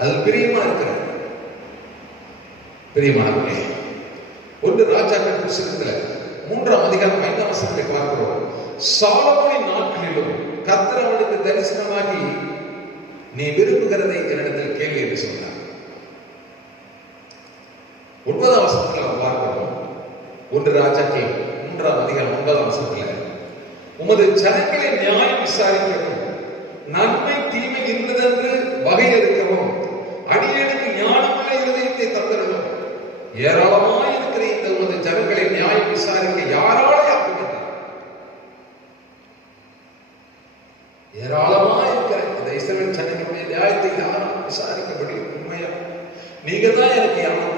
அதில் பிரியமா இருக்கிறார். பிரியமானவர்களே, 1 ராஜாக்கள் புத்தகத்துல 3:5 பார்க்கிறோம். சாலமோனின் நாட்களிலும் கர்த்தர் அவனுக்கு தரிசனமாகி, நீ விரும்புகிறதை என்னிடத்தில் கேள்வி என்று சொன்னார். 9 பார்க்கிறோம். 1 ராஜாக்கள் 3:9 உமது ஜனங்களை நியாயம் விசாரிக்கவும், நன்மை தீமை இருந்ததென்று வகையறுக்கவும், அடியேனுக்கு ஞானமுள்ள இருதயத்தை தந்திரவும், ஏராளமாய் இருக்கிற இந்த உமது ஜனங்களை நியாயம் விசாரிக்க யாராலே ஆக்குகிறார்? ஏராளமாய் இருக்கிற இந்த இஸ்ரவேல் ஜனங்களுடைய நியாயத்தை யாரும் விசாரிக்க முடியும்? உண்மையா நீங்க தான் எனக்கு யாரும்.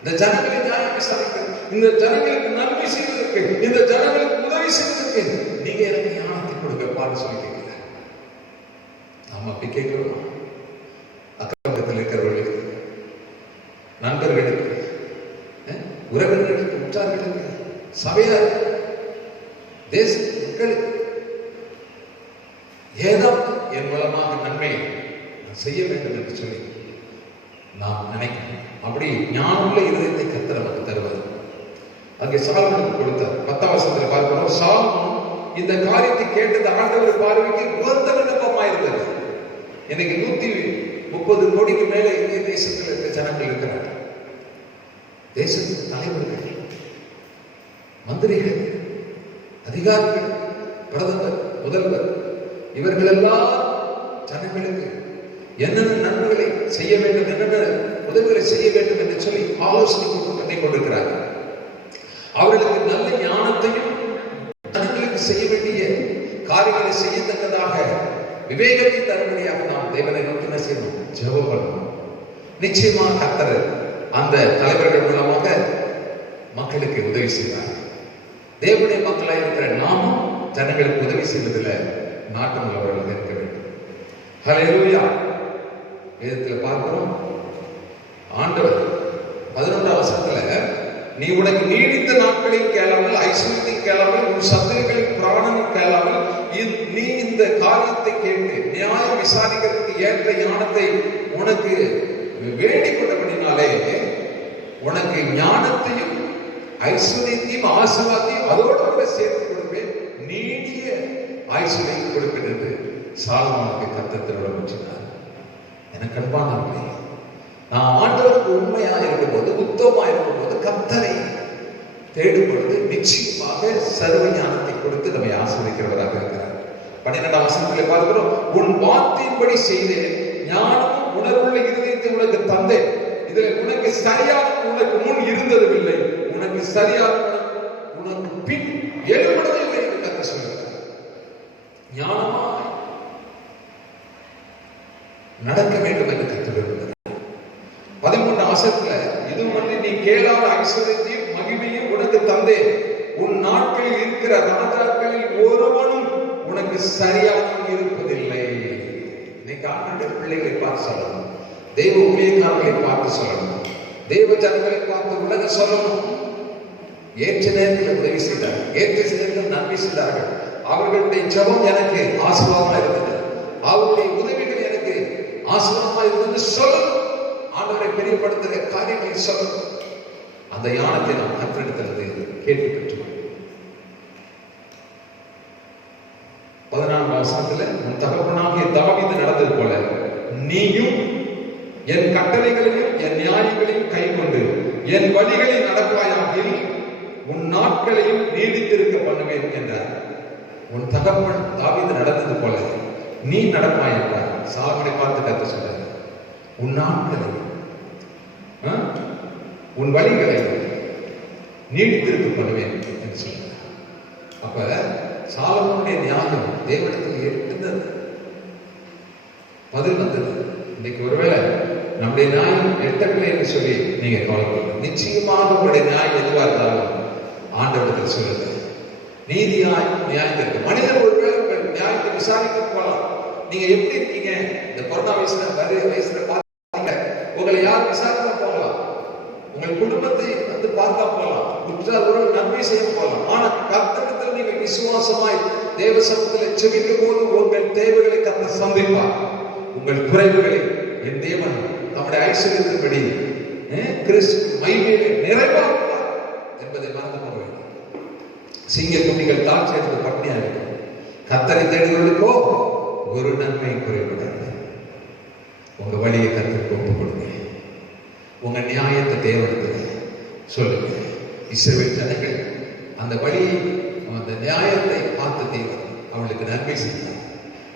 இந்த ஜனங்களை நியாயம் விசாரிக்க, இந்த ஜனங்களுக்கு நன்மை செய்வதற்கு, இந்த ஜனங்களுக்கு உதவி செய்வதற்கு நீங்க எனக்கு ஞானத்தை கொடுக்கப்பான்னு சொல்லி கேட்கிறேன். நாம அப்படி கேட்கிறோம். அக்கம்பக்கத்தில் இருக்கிறவர்களுக்கு, நண்பர்களுக்கு, உறவினர்களுக்கு, உற்றார்களுக்கு, சபையார், தேச மக்களுக்கு ஏதாவது என் மூலமாக நன்மை நான் செய்ய வேண்டும் என்று சொல்லி நாம் நினைக்கணும். அப்படி ஞானமுள்ள இருதயத்தை கர்த்தர் நமக்கு தருவார். அங்கே சாலமோனுக்கு கொடுத்தார். 10ஆம் வசனத்தில் பார்க்கிறோம், சாலமோன் இந்த காரியத்தை கேட்டது ஆண்டவர் பார்வைக்கு உகந்த விண்ணப்பமாயிருந்தது. இன்னைக்கு 130 கோடிக்கு மேல இந்திய தேசத்தில் இருக்க ஜனங்கள் இருக்கிறார்கள். தேசத்தின் தலைவர்கள், மந்திரிகள், அதிகாரிகள், பிரதமர், முதல்வர், இவர்களெல்லாம் ஜனங்களுக்கு என்னென்ன நன்மைகளை செய்ய வேண்டும், என்னென்ன உதவிகளை செய்ய வேண்டும் என்று சொல்லி ஆலோசனை பண்ணி கொண்டிருக்கிறார்கள். அவர்களுக்கு நல்ல ஞானத்தையும் ஜனங்களுக்கு செய்ய வேண்டிய காரியங்களை செய்யத்தக்கதாக விவேகத்தை தரும்படியாக நாம் தேவனை நோக்கி என்ன செய்யணும்? ஜெபம் பண்ணணும். நிச்சயமாக கர்த்தர் அந்த தலைவர்கள் மூலமாக மக்களுக்கு உதவி செய்வார். தேவனுடைய மக்களாக இருக்கிற நாமும் ஜனங்களுக்கு உதவி செய்வதில் நாட்டம் உள்ளவர்களாக இருக்க வேண்டும். ஹல்லேலூயா. வேதத்தில் பார்க்கிறோம், ஆண்டவர் 11ஆம் வசனத்துல, நீ உனக்கு நீடித்த நாட்களையும் கேளாமல், ஐஸ்வர்யத்தையும் கேளாமல், உன் சத்துருக்களின் பிராணனும் கேளாமல், நீ இந்த காரியத்தை கேட்டு நியாயம் விசாரிக்கிறதுக்கு ஏற்ற ஞானத்தை உனக்கு வேண்டிக் கொண்டபடினாலே உனக்கு ஞானத்தையும் ஐஸ்வர்யத்தையும் ஆசீர்வாதத்தையும் அதோடு கூட சேர்த்து கொடுப்பேன், நீடிய ஆயுசை கொடுப்பேன் என்று சாலமோனுக்கு கர்த்தர் திருவிழா. எனக்கு அன்பானவர்களே, நாம் ஆண்டவருக்கு உண்மையா இருக்கும்போது, உத்தமமா இருக்கும்போது, கர்த்தரை தேடும் பொழுது நிச்சயமாக சர்வ ஞானத்தை கொடுத்து நம்மை ஆசீர்வதிக்கிறவராக இருக்கிறார். 12ஆம் வசனத்திலே பார்க்கிறோம், உன் வார்த்தையின்படி செய்தேன், ஞானமும் உணர்வுள்ள இருதயத்தை உனக்கு தந்தேன். இதில் உனக்கு சரியாக உனக்கு முன் இருந்ததும் இல்லை, உனக்கு சரியாக உனக்கு பின் எழுப்படுவதில்லை என்று கர்த்தர் சொல்கிறார். ஞானமா நடக்க வேண்டும் என்று கர்த்தர் விரும்புகிறார். 13ஆம் வசனத்துல, இதுவரை நீ கேளாத ஐஸ்வர்யத்தையும் மகிமையும் உனக்கு தந்தேன், உன் நாட்களில் இருக்கிற ராஜாக்களில் ஒருவனும் உனக்கு சரியாக இருப்பதில்லை. இன்னைக்கு ஆண்டவருடைய பிள்ளைகளை பார்த்து சொல்லணும், தெய்வ ஊழியக்காரர்களை பார்த்து சொல்லணும், தெய்வ ஜனங்களை பார்த்து உலக சொல்லணும். ஏற்ற நேரத்தில் உதவி செய்தார்கள், ஏற்ற நேரத்தில் நன்மை செய்தார்கள். அவர்களுடைய ஜெபம் எனக்கு ஆசீர்வாதமா இருந்தது, அவருடைய உதவிகள் எனக்கு ஆசீர்வாதமா இருந்தது சொல்லணும். ஆண்டவரை பெரியப்படுத்துகிற காரியங்களை சொல்லணும். அந்த ஞானத்தை நாம் கற்றெடுக்கிறது கேட்டு பெற்றுள்ளோம். 14ஆம் வசனத்துல, உன் தகப்பனாகிய தாவீது நடந்தது போல நீயும் என் கட்டளைகளையும் என் நியாயங்களையும் கைக்கொண்டு என் வழிகளில் நடப்பாயாகில் உன் நாட்களையும் நீடித்திருக்க பண்ணுவேன் என்றார். உன் தகப்பன் தாவீது நடந்தது போல நீ நடப்பாய் என்றார். சாலமோனை பார்த்து கர்த்தர் சொல்றார், உன் நாட்களை, உன் வழிகளை நீடித்திருக்க பண்ணுவேன் என்று சொல்றார். அப்ப சாலமோனுடைய ஞானம் தேவனிடத்தில் இருந்தது, பதில் வந்தது. இன்னைக்கு ஒருவேளை நம்முடைய நியாயம் எட்டவில்லை என்று சொல்லி நீங்க கவலைப்பட, நிச்சயமாக உங்களுடைய நியாயம் எதுவாக இருந்தாலும் ஆண்டவரிடத்தில் சொல்லுங்க. நீதியாய் நியாயத்திற்கு மனிதர் ஒருவேளை உங்கள் நியாயத்தை விசாரிக்க போகலாம். நீங்க எப்படி இருக்கீங்க, இந்த கொரோனா வயசுல பார்த்தீங்க, உங்களை யார் விசாரிக்க போகலாம், உங்கள் குடும்பத்தை வந்து பார்த்தா போகலாம், ஒரு நன்மை செய்ய போகலாம். ஆனா கர்த்தரிடத்தில் நீங்கள் விசுவாசமாய் தேவ சமூகத்தில் செபிக்கும் போது உங்கள் தேவைகளை கர்த்தர் சந்திப்பார். உங்கள் குறைவுகளை என் தேவன் நம்முடைய ஐஸ்வர்யத்தின்படி கிறிஸ்து மகிமையிலே நிறைவாக்குவார் என்பதை மறந்து போக வேண்டும். சிங்க குட்டிகள் தாட்சி எடுத்து பட்டினியா இருக்கும், கர்த்தரை தேடுவதற்கோ ஒரு நன்மை குறைபடாது. உங்க வழியை கர்த்தருக்கு ஒப்புக் கொடுங்க, உங்க நியாயத்தை தேவனிடத்தில் சொல்லுங்க. இஸ்ரவேல் ஜனங்கள் அந்த வழியை, அந்த நியாயத்தை பார்த்து தேவன் அவர்களுக்கு நன்மை செய்தார்.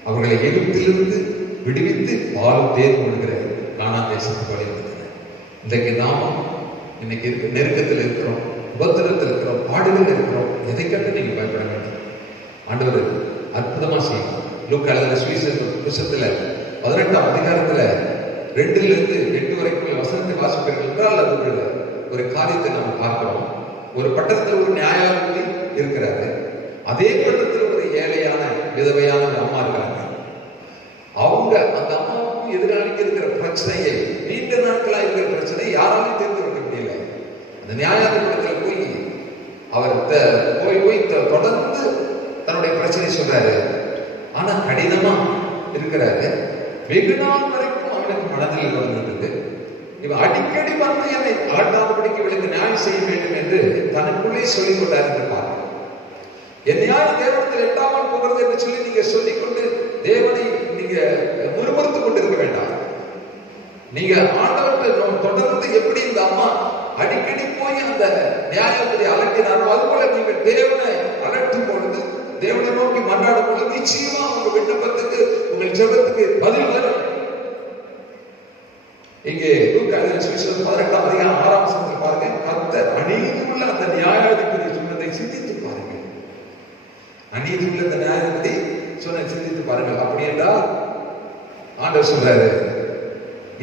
அவர்களை எகிப்திலிருந்து விடுவித்து பாலும் தேர்வு கொடுக்கிற கானான் தேசத்துக்கு வழி கொடுக்கிறார். இன்றைக்கு நாமும் இன்னைக்கு இருக்க நெருக்கத்தில் இருக்கிறோம், உபத்திரத்தில் இருக்கிறோம், பாடுகள் இருக்கிறோம். எதை கண்டு நீங்க பயப்பட வேண்டும். ஆண்டவர் அற்புதமா செய்யணும். லூக்கா எழுதின சுவிசேஷ புத்தகத்துல 18ஆம் அதிகாரத்துல 2 to 8 வரைக்கும் வசனத்தை வாசிப்பீர்கள் என்றால் அது ஒரு காரியத்தை நாம் பார்க்கிறோம். ஒரு பட்டணத்தில் ஒரு நியாயாதிபதி இருக்கிறாரு. அதே பட்டணத்தில் ஒரு ஏழையான விதவையான ஒரு அம்மா இருக்கிறாங்க. அவங்க அந்த அம்மாவுக்கும் எதிராளிக்கு இருக்கிற பிரச்சனையை, நீண்ட நாட்களா இருக்கிற பிரச்சனை யாராலையும் தெரிந்து கொள்ள முடியல. அந்த நியாயாதிபதியில் போய் அவர் போய் தொடர்ந்து தன்னுடைய பிரச்சனை சொல்றாரு. ஆனா கடினமா இருக்கிறாரு. வெகு நாள் வரைக்கும் அவனுக்கு மனதில் வந்தது, இவன் அடிக்கடி வந்து என்னை ஆட்டாதபடிக்கு இவளுக்கு நியாயம் செய்ய வேண்டும் என்று தனக்குள்ளே சொல்லிக் கொண்டார் என்று பார்க்கிறோம். என் நியாயம் தேவனத்தில் எட்டாமல் போகிறது என்று சொல்லி நீங்க சொல்லிக்கொண்டு தேவனை நீங்க முறுமுறுத்துக் கொண்டிருக்க வேண்டாம். நீங்க ஆண்டவர்கிட்ட தொடர்ந்து எப்படி இந்த அம்மா அடிக்கடி போய் அந்த நியாயத்தை அலட்டினாரோ அதுபோல நீங்கள் தேவனை அலட்டும் பொழுது, தேவனை நோக்கி மன்றாடும் பொழுது நிச்சயமா உங்க விண்ணப்பத்துக்கு, உங்கள் ஜெபத்துக்கு பதில் வரும். இங்கே லூக்கா 18 அதிகாரம் 6 வசனத்தில் பாருங்க, கர்த்தர் அநீதியுள்ள அந்த நியாயாதிபதி சொன்னதை சிந்தித்து பாருங்க. அநீதியுள்ள அந்த நியாயாதிபதி சொன்னதை சிந்தித்து பாருங்கள். அப்படி என்றால் ஆண்டவர் சொல்றாரு,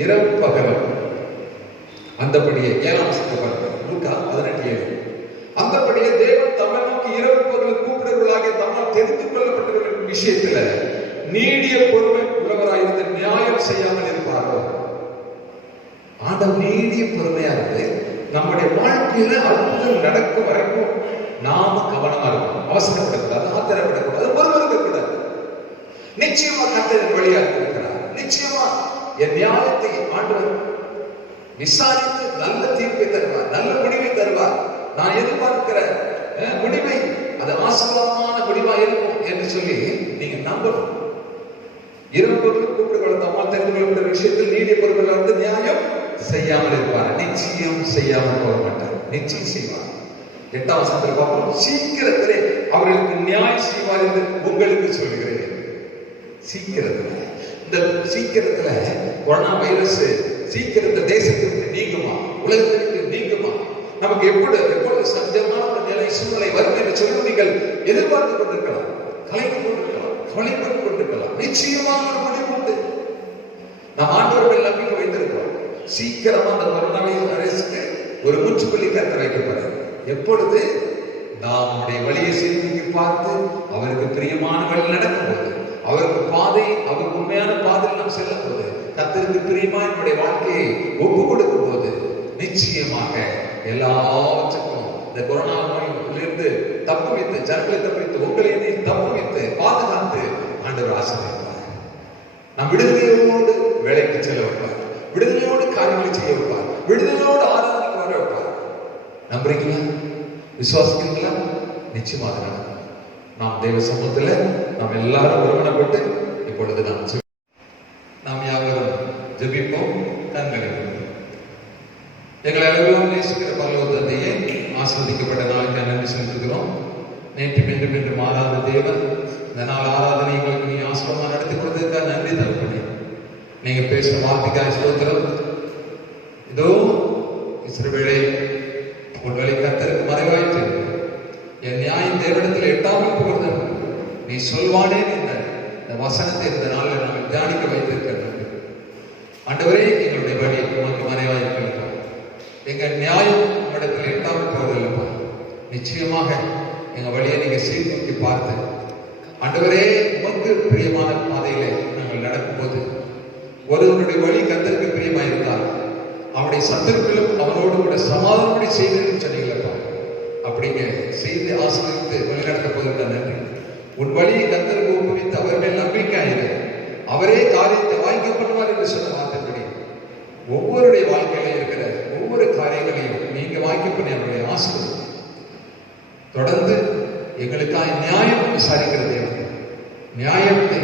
இரவு பகலும் அந்தபடியே 7 வசனத்தை பாருங்க, லூக்கா 18:7. அந்தபடியே தேவன் தம்மை நோக்கி இரவு பகலும் கூப்பிடுவர்களாகிய தம்மால் தெரிந்து கொள்ளப்பட்டவர்களின் விஷயத்துல நீடிய பொறுமை உள்ளவராயிருந்து நியாயம் செய்யாமல் இருப்பாரோ? ஆண்டவர் நீடிய பொறுமையா இருந்து நம்முடைய வாழ்க்கையில அற்புதம் நடக்கும் வரைக்கும் நாம கவனமா இருக்கணும். அவசரப்படக்கூடாது, ஆத்திரப்படக்கூடாது, ஒருவருக்கக்கூடாது. நிச்சயமா கர்த்தர் வழியாக இருக்கிறார். நிச்சயமா என் நியாயத்தை ஆண்டவர் விசாரித்து நல்ல தீர்ப்பை தருவார், நல்ல முடிவை தருவார். நான் எதிர்பார்க்கிற முடிவை அது ஆசீர்வாதமான முடிவா இருக்கும் என்று சொல்லி நீங்க நம்பணும். இரவு கூப்பிடுகள் தம்மால் தெரிந்து கொள்ளப்பட்ட விஷயத்தில் நீடிய பொறுப்புகள் வந்து நியாயம் செய்யாமல் இருப்பார். நிச்சயம் செய்யாமல் போக மாட்டார், நிச்சயம் செய்வார். 8 வசனத்தில் பார்ப்போம், சீக்கிரத்திலே அவர்களுக்கு நியாயம் செய்வார் என்று உங்களுக்கு சொல்லுகிறேன். சீக்கிரத்துல, இந்த சீக்கிரத்துல கொரோனா வைரஸ் சீக்கிரத்தை தேசத்திற்கு நீங்குமா, உலகத்திற்கு நீங்குமா, நமக்கு எப்பொழுது சஞ்சமான ஒரு நிலை சூழ்நிலை வரும் என்று சொல்லி நீங்கள் எதிர்பார்த்துக் கொண்டிருக்கலாம், கலைத்துக் கொண்டிருக்கலாம், கவலைப்பட்டுக் கொண்டிருக்கலாம். நிச்சயமாக ஒரு முடிவு உண்டு. நாம் ஆண்டவர்கள் நம்பிக்கை வைத்திருக்கிறோம். சீக்கிரமா அந்த கொரோனா வைரஸுக்கு ஒரு முற்றுப்புள்ளி கர்த்தர் வைக்கப்படுது. எப்பொழுது நம்முடைய வழியை சீர்தூக்கி பார்த்து அவருக்கு பிரியமான வழி நடக்கும் போது, அவருக்கு பாதை, அவருக்கு உண்மையான பாதையில் நாம் செல்லும் போது, கர்த்தருக்கு பிரியமா நம்முடைய வாழ்க்கையை ஒப்பு கொடுக்கும் போது நிச்சயமாக எல்லாவற்றுக்கும் இந்த கொரோனா நோயிலிருந்து தப்புவித்து, ஜனங்களை தப்புவித்து, உங்களை தப்புவித்து பாதுகாத்து ஆண்டவர் ஆசீர்வதிப்பார். நம் விடுதலையோடு வேலைக்கு செல்ல வைப்பார், விடுதலையோடு காரியங்களை செய்ய வைப்பார், விடுதலையோடு ஆராதனைக்கு வர வைப்பார். நம்புறீங்களா? விசுவாசிக்கிறீங்களா? நிச்சயமாக நடக்கும். நாம் தெய்வ சமூகத்துல நாம் எல்லாரும் ஒருமனப்பட்டு இப்பொழுது நாம் யாவரும் ஜெபிப்போம். கண்களை எங்களை அனைவரும் நேசிக்கிற பரலோக தந்தையே, ஆஸ்வதிக்கப்பட்ட நாளுக்கு நன்றி செலுத்துகிறோம். நேற்று மீண்டும் என்று மாறாத தேவன், இந்த நாள் ஆராதனை எங்களுக்கு நீ ஆசிரமா நடத்தி கொடுத்ததுக்காக நன்றி தரப்படி. நீங்க பேசுற வார்த்தைக்காக ஸ்தோத்திரம். இதோ இஸ்ரவேலை உன் வழி கர்த்தருக்கு மறைவாயிற்று, என் நியாயம் தேவனிடத்தில் எட்டாமல் போகிறது நீ சொல்வானே என்ற இந்த வசனத்தை இந்த நாளில் நாங்கள் தியானிக்க வைத்திருக்கிறது. ஆண்டவரே, எங்களுடைய வழி உமக்கு மறைவாயிருக்கிறோம். எங்கள் நியாயம் உம்மிடத்தில் எட்டாமல் போவதில்லைப்பா. நிச்சயமாக எங்க வழியை நீங்க சீர்தூக்கி பார்த்து ஆண்டவரே, உமக்கு பிரியமான பாதையிலே நாங்கள் நடக்கும்போது ஒருவனுடைய வழி கர்த்தருக்கு பிரியமாயிருந்தால் அவனுடைய சத்துருக்களும் அவனோடு கூட சமாதானப்படி செய்து சொன்னீங்களப்பா. அப்படிங்க செய்து ஆசீர்வதித்து வழிநடத்த போவதற்கு நன்றி. உன் வழியை கர்த்தருக்கு ஒப்புவித்து அவர் மேல் நம்பிக்கையாயிரு, அவரே காரியத்தை வாய்க்க பண்ணுவார் என்று சொன்ன வார்த்தைப்படி ஒவ்வொருடைய வாழ்க்கையில இருக்கிற ஒவ்வொரு காரியங்களையும் நீங்க வாய்க்க பண்ணி அவருடைய ஆசீர்வாதம் தொடர்ந்து எங்களுக்காக நியாயம் விசாரிக்கிற தேவன், நியாயத்தை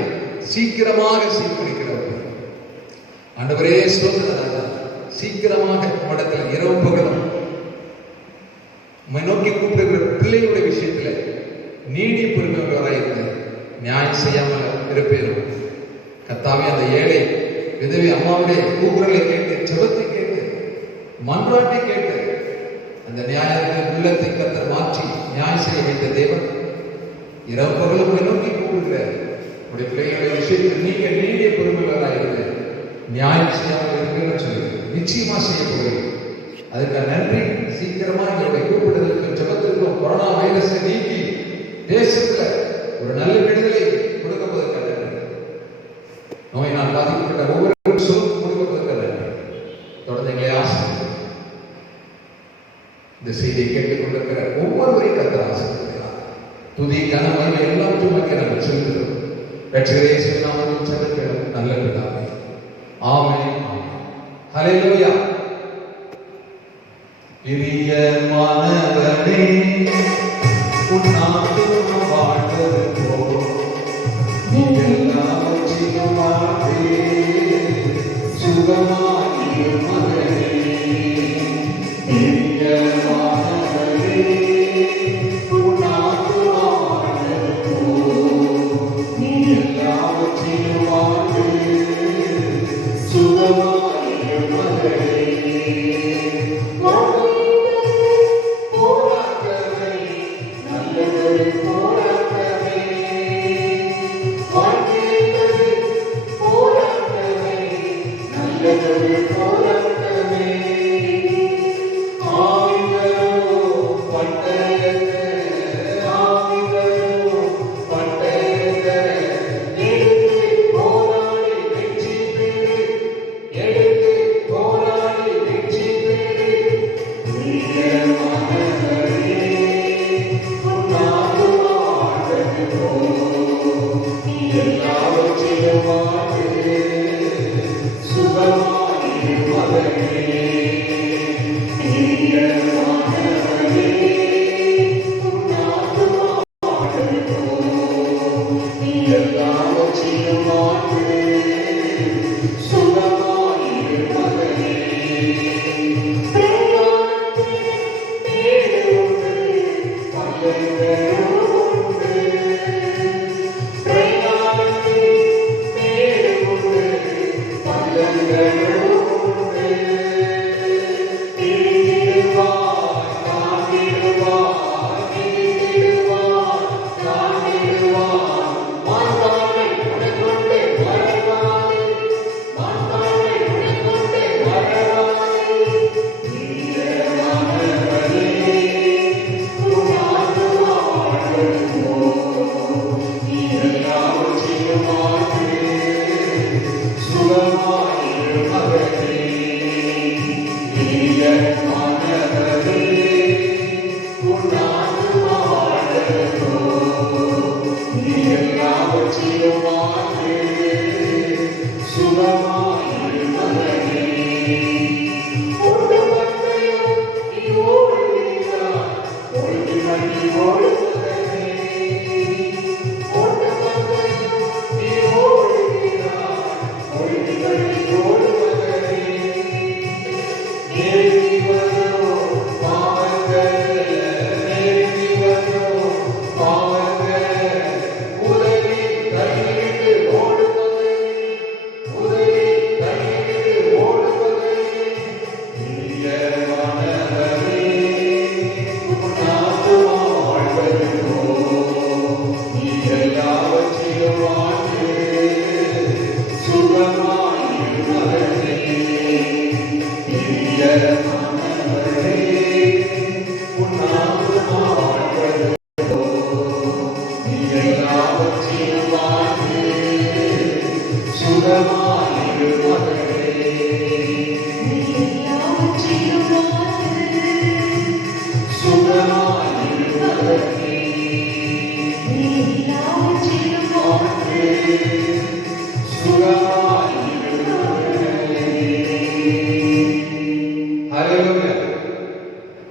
சீக்கிரமாக சீர்குலைக்கிறவர் ஆண்டவரே ஸ்தோத்திரம். சீக்கிரமாக மடத்தில் இரவு பகலும் நோக்கி கூப்பிடுகிற பிள்ளைகளுடைய விஷயத்துல நீடி பொறுமையாளராக நியாயம் செய்யாமல் இருப்பேரும். கர்த்தாவே, அந்த ஏழை விதவை அம்மாவுடைய கூக்குரலை கேட்டு, ஜெபத்தை கேட்டு, மன்றாட்டை கேட்டு அந்த நியாயத்தின் உள்ளத்தை கர்த்தர் மாற்றி நியாயம் செய்ய வைத்த தேவன், இரவு பகலும் நோக்கி கூப்பிடுகிற உடைய பிள்ளைகளுடைய விஷயத்தில் நீங்க நீடிய பொறுமையாளராக நியாயம் செய்யாமல் இருக்குன்னு சொல்லி நிச்சயமா செய்ய போகிறேன். அதுக்கு நன்றி. சீக்கிரமா எங்களுடைய கூப்பிடுதலுக்கு ஜபத்திற்கும் கொரோனா வைரஸை நீக்கி தேசத்துல ஒரு நல்ல விடுதலை கொடுக்கப்படுவதற்காக நன்றி. நோயினால் பாதிக்கப்பட்ட ஒவ்வொரு சொல்லும் கொடுக்கப்படுவதற்காக நன்றி. தொடர்ந்து எங்களை ஆசீர்வதிங்க. இந்த செய்தியை கேட்டுக் கொண்டிருக்கிற ஒவ்வொருவரையும் கர்த்தர் ஆசீர்வதிக்கிறார். துதி கன மகிமை எல்லாம் துமக்க நாங்கள் செலுத்துகிறோம். ரட்சகரே இயேசுவின் நாமத்தில் ஜெபிக்கிறோம் நல்ல பிதாவே. ஆமென். ஹல்லேலூயா. பிரியமானவனே உன்னாத்தும் வாழ்வது போல் நீ எல்லாவற்றையும் வாழ்வே சுகமாயிரு மகனே. பிரியமானவனே உன்னாத்தும் வாழ்வது போல் நீ எல்லாவற்றையும் வாழ்வே சுகமாயிரு மகனே.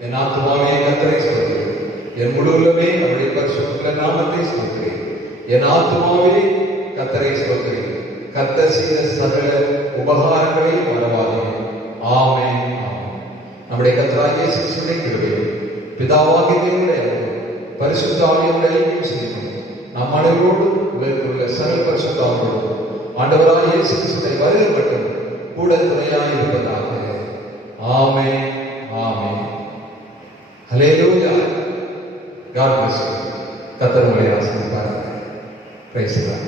என் ஆத்துமாவே கர்த்தரை ஸ்தோத்திரி, என் முழுவதுமே அவருடைய பரிசுத்த நாமத்தை ஸ்தோத்திரி. என் ஆத்துமாவே கர்த்தரை ஸ்தோத்திரி, கர்த்தர் செய்த சகல உபகாரங்களை மறவாதே. ஆமென். நம்முடைய கர்த்தராகிய இயேசு கிறிஸ்துவின் கிருபையும் பிதாவாகிய தேவனுடைய அன்பும் பரிசுத்த ஆவியானவருடைய ஐக்கியம் செய்யும் நம் அனைவரோடு உள்ள சகல பரிசுத்த ஆவியோடு ஆண்டவராகிய இயேசு கிறிஸ்துவின் வருகை மட்டும் கூட துணையாய் இருப்பதாக. ஆமென். ஆமென். ஹல்லேலூயா. God bless you. கர்த்தர் உங்களை ஆசீர்வதிப்பாராக. Praise God.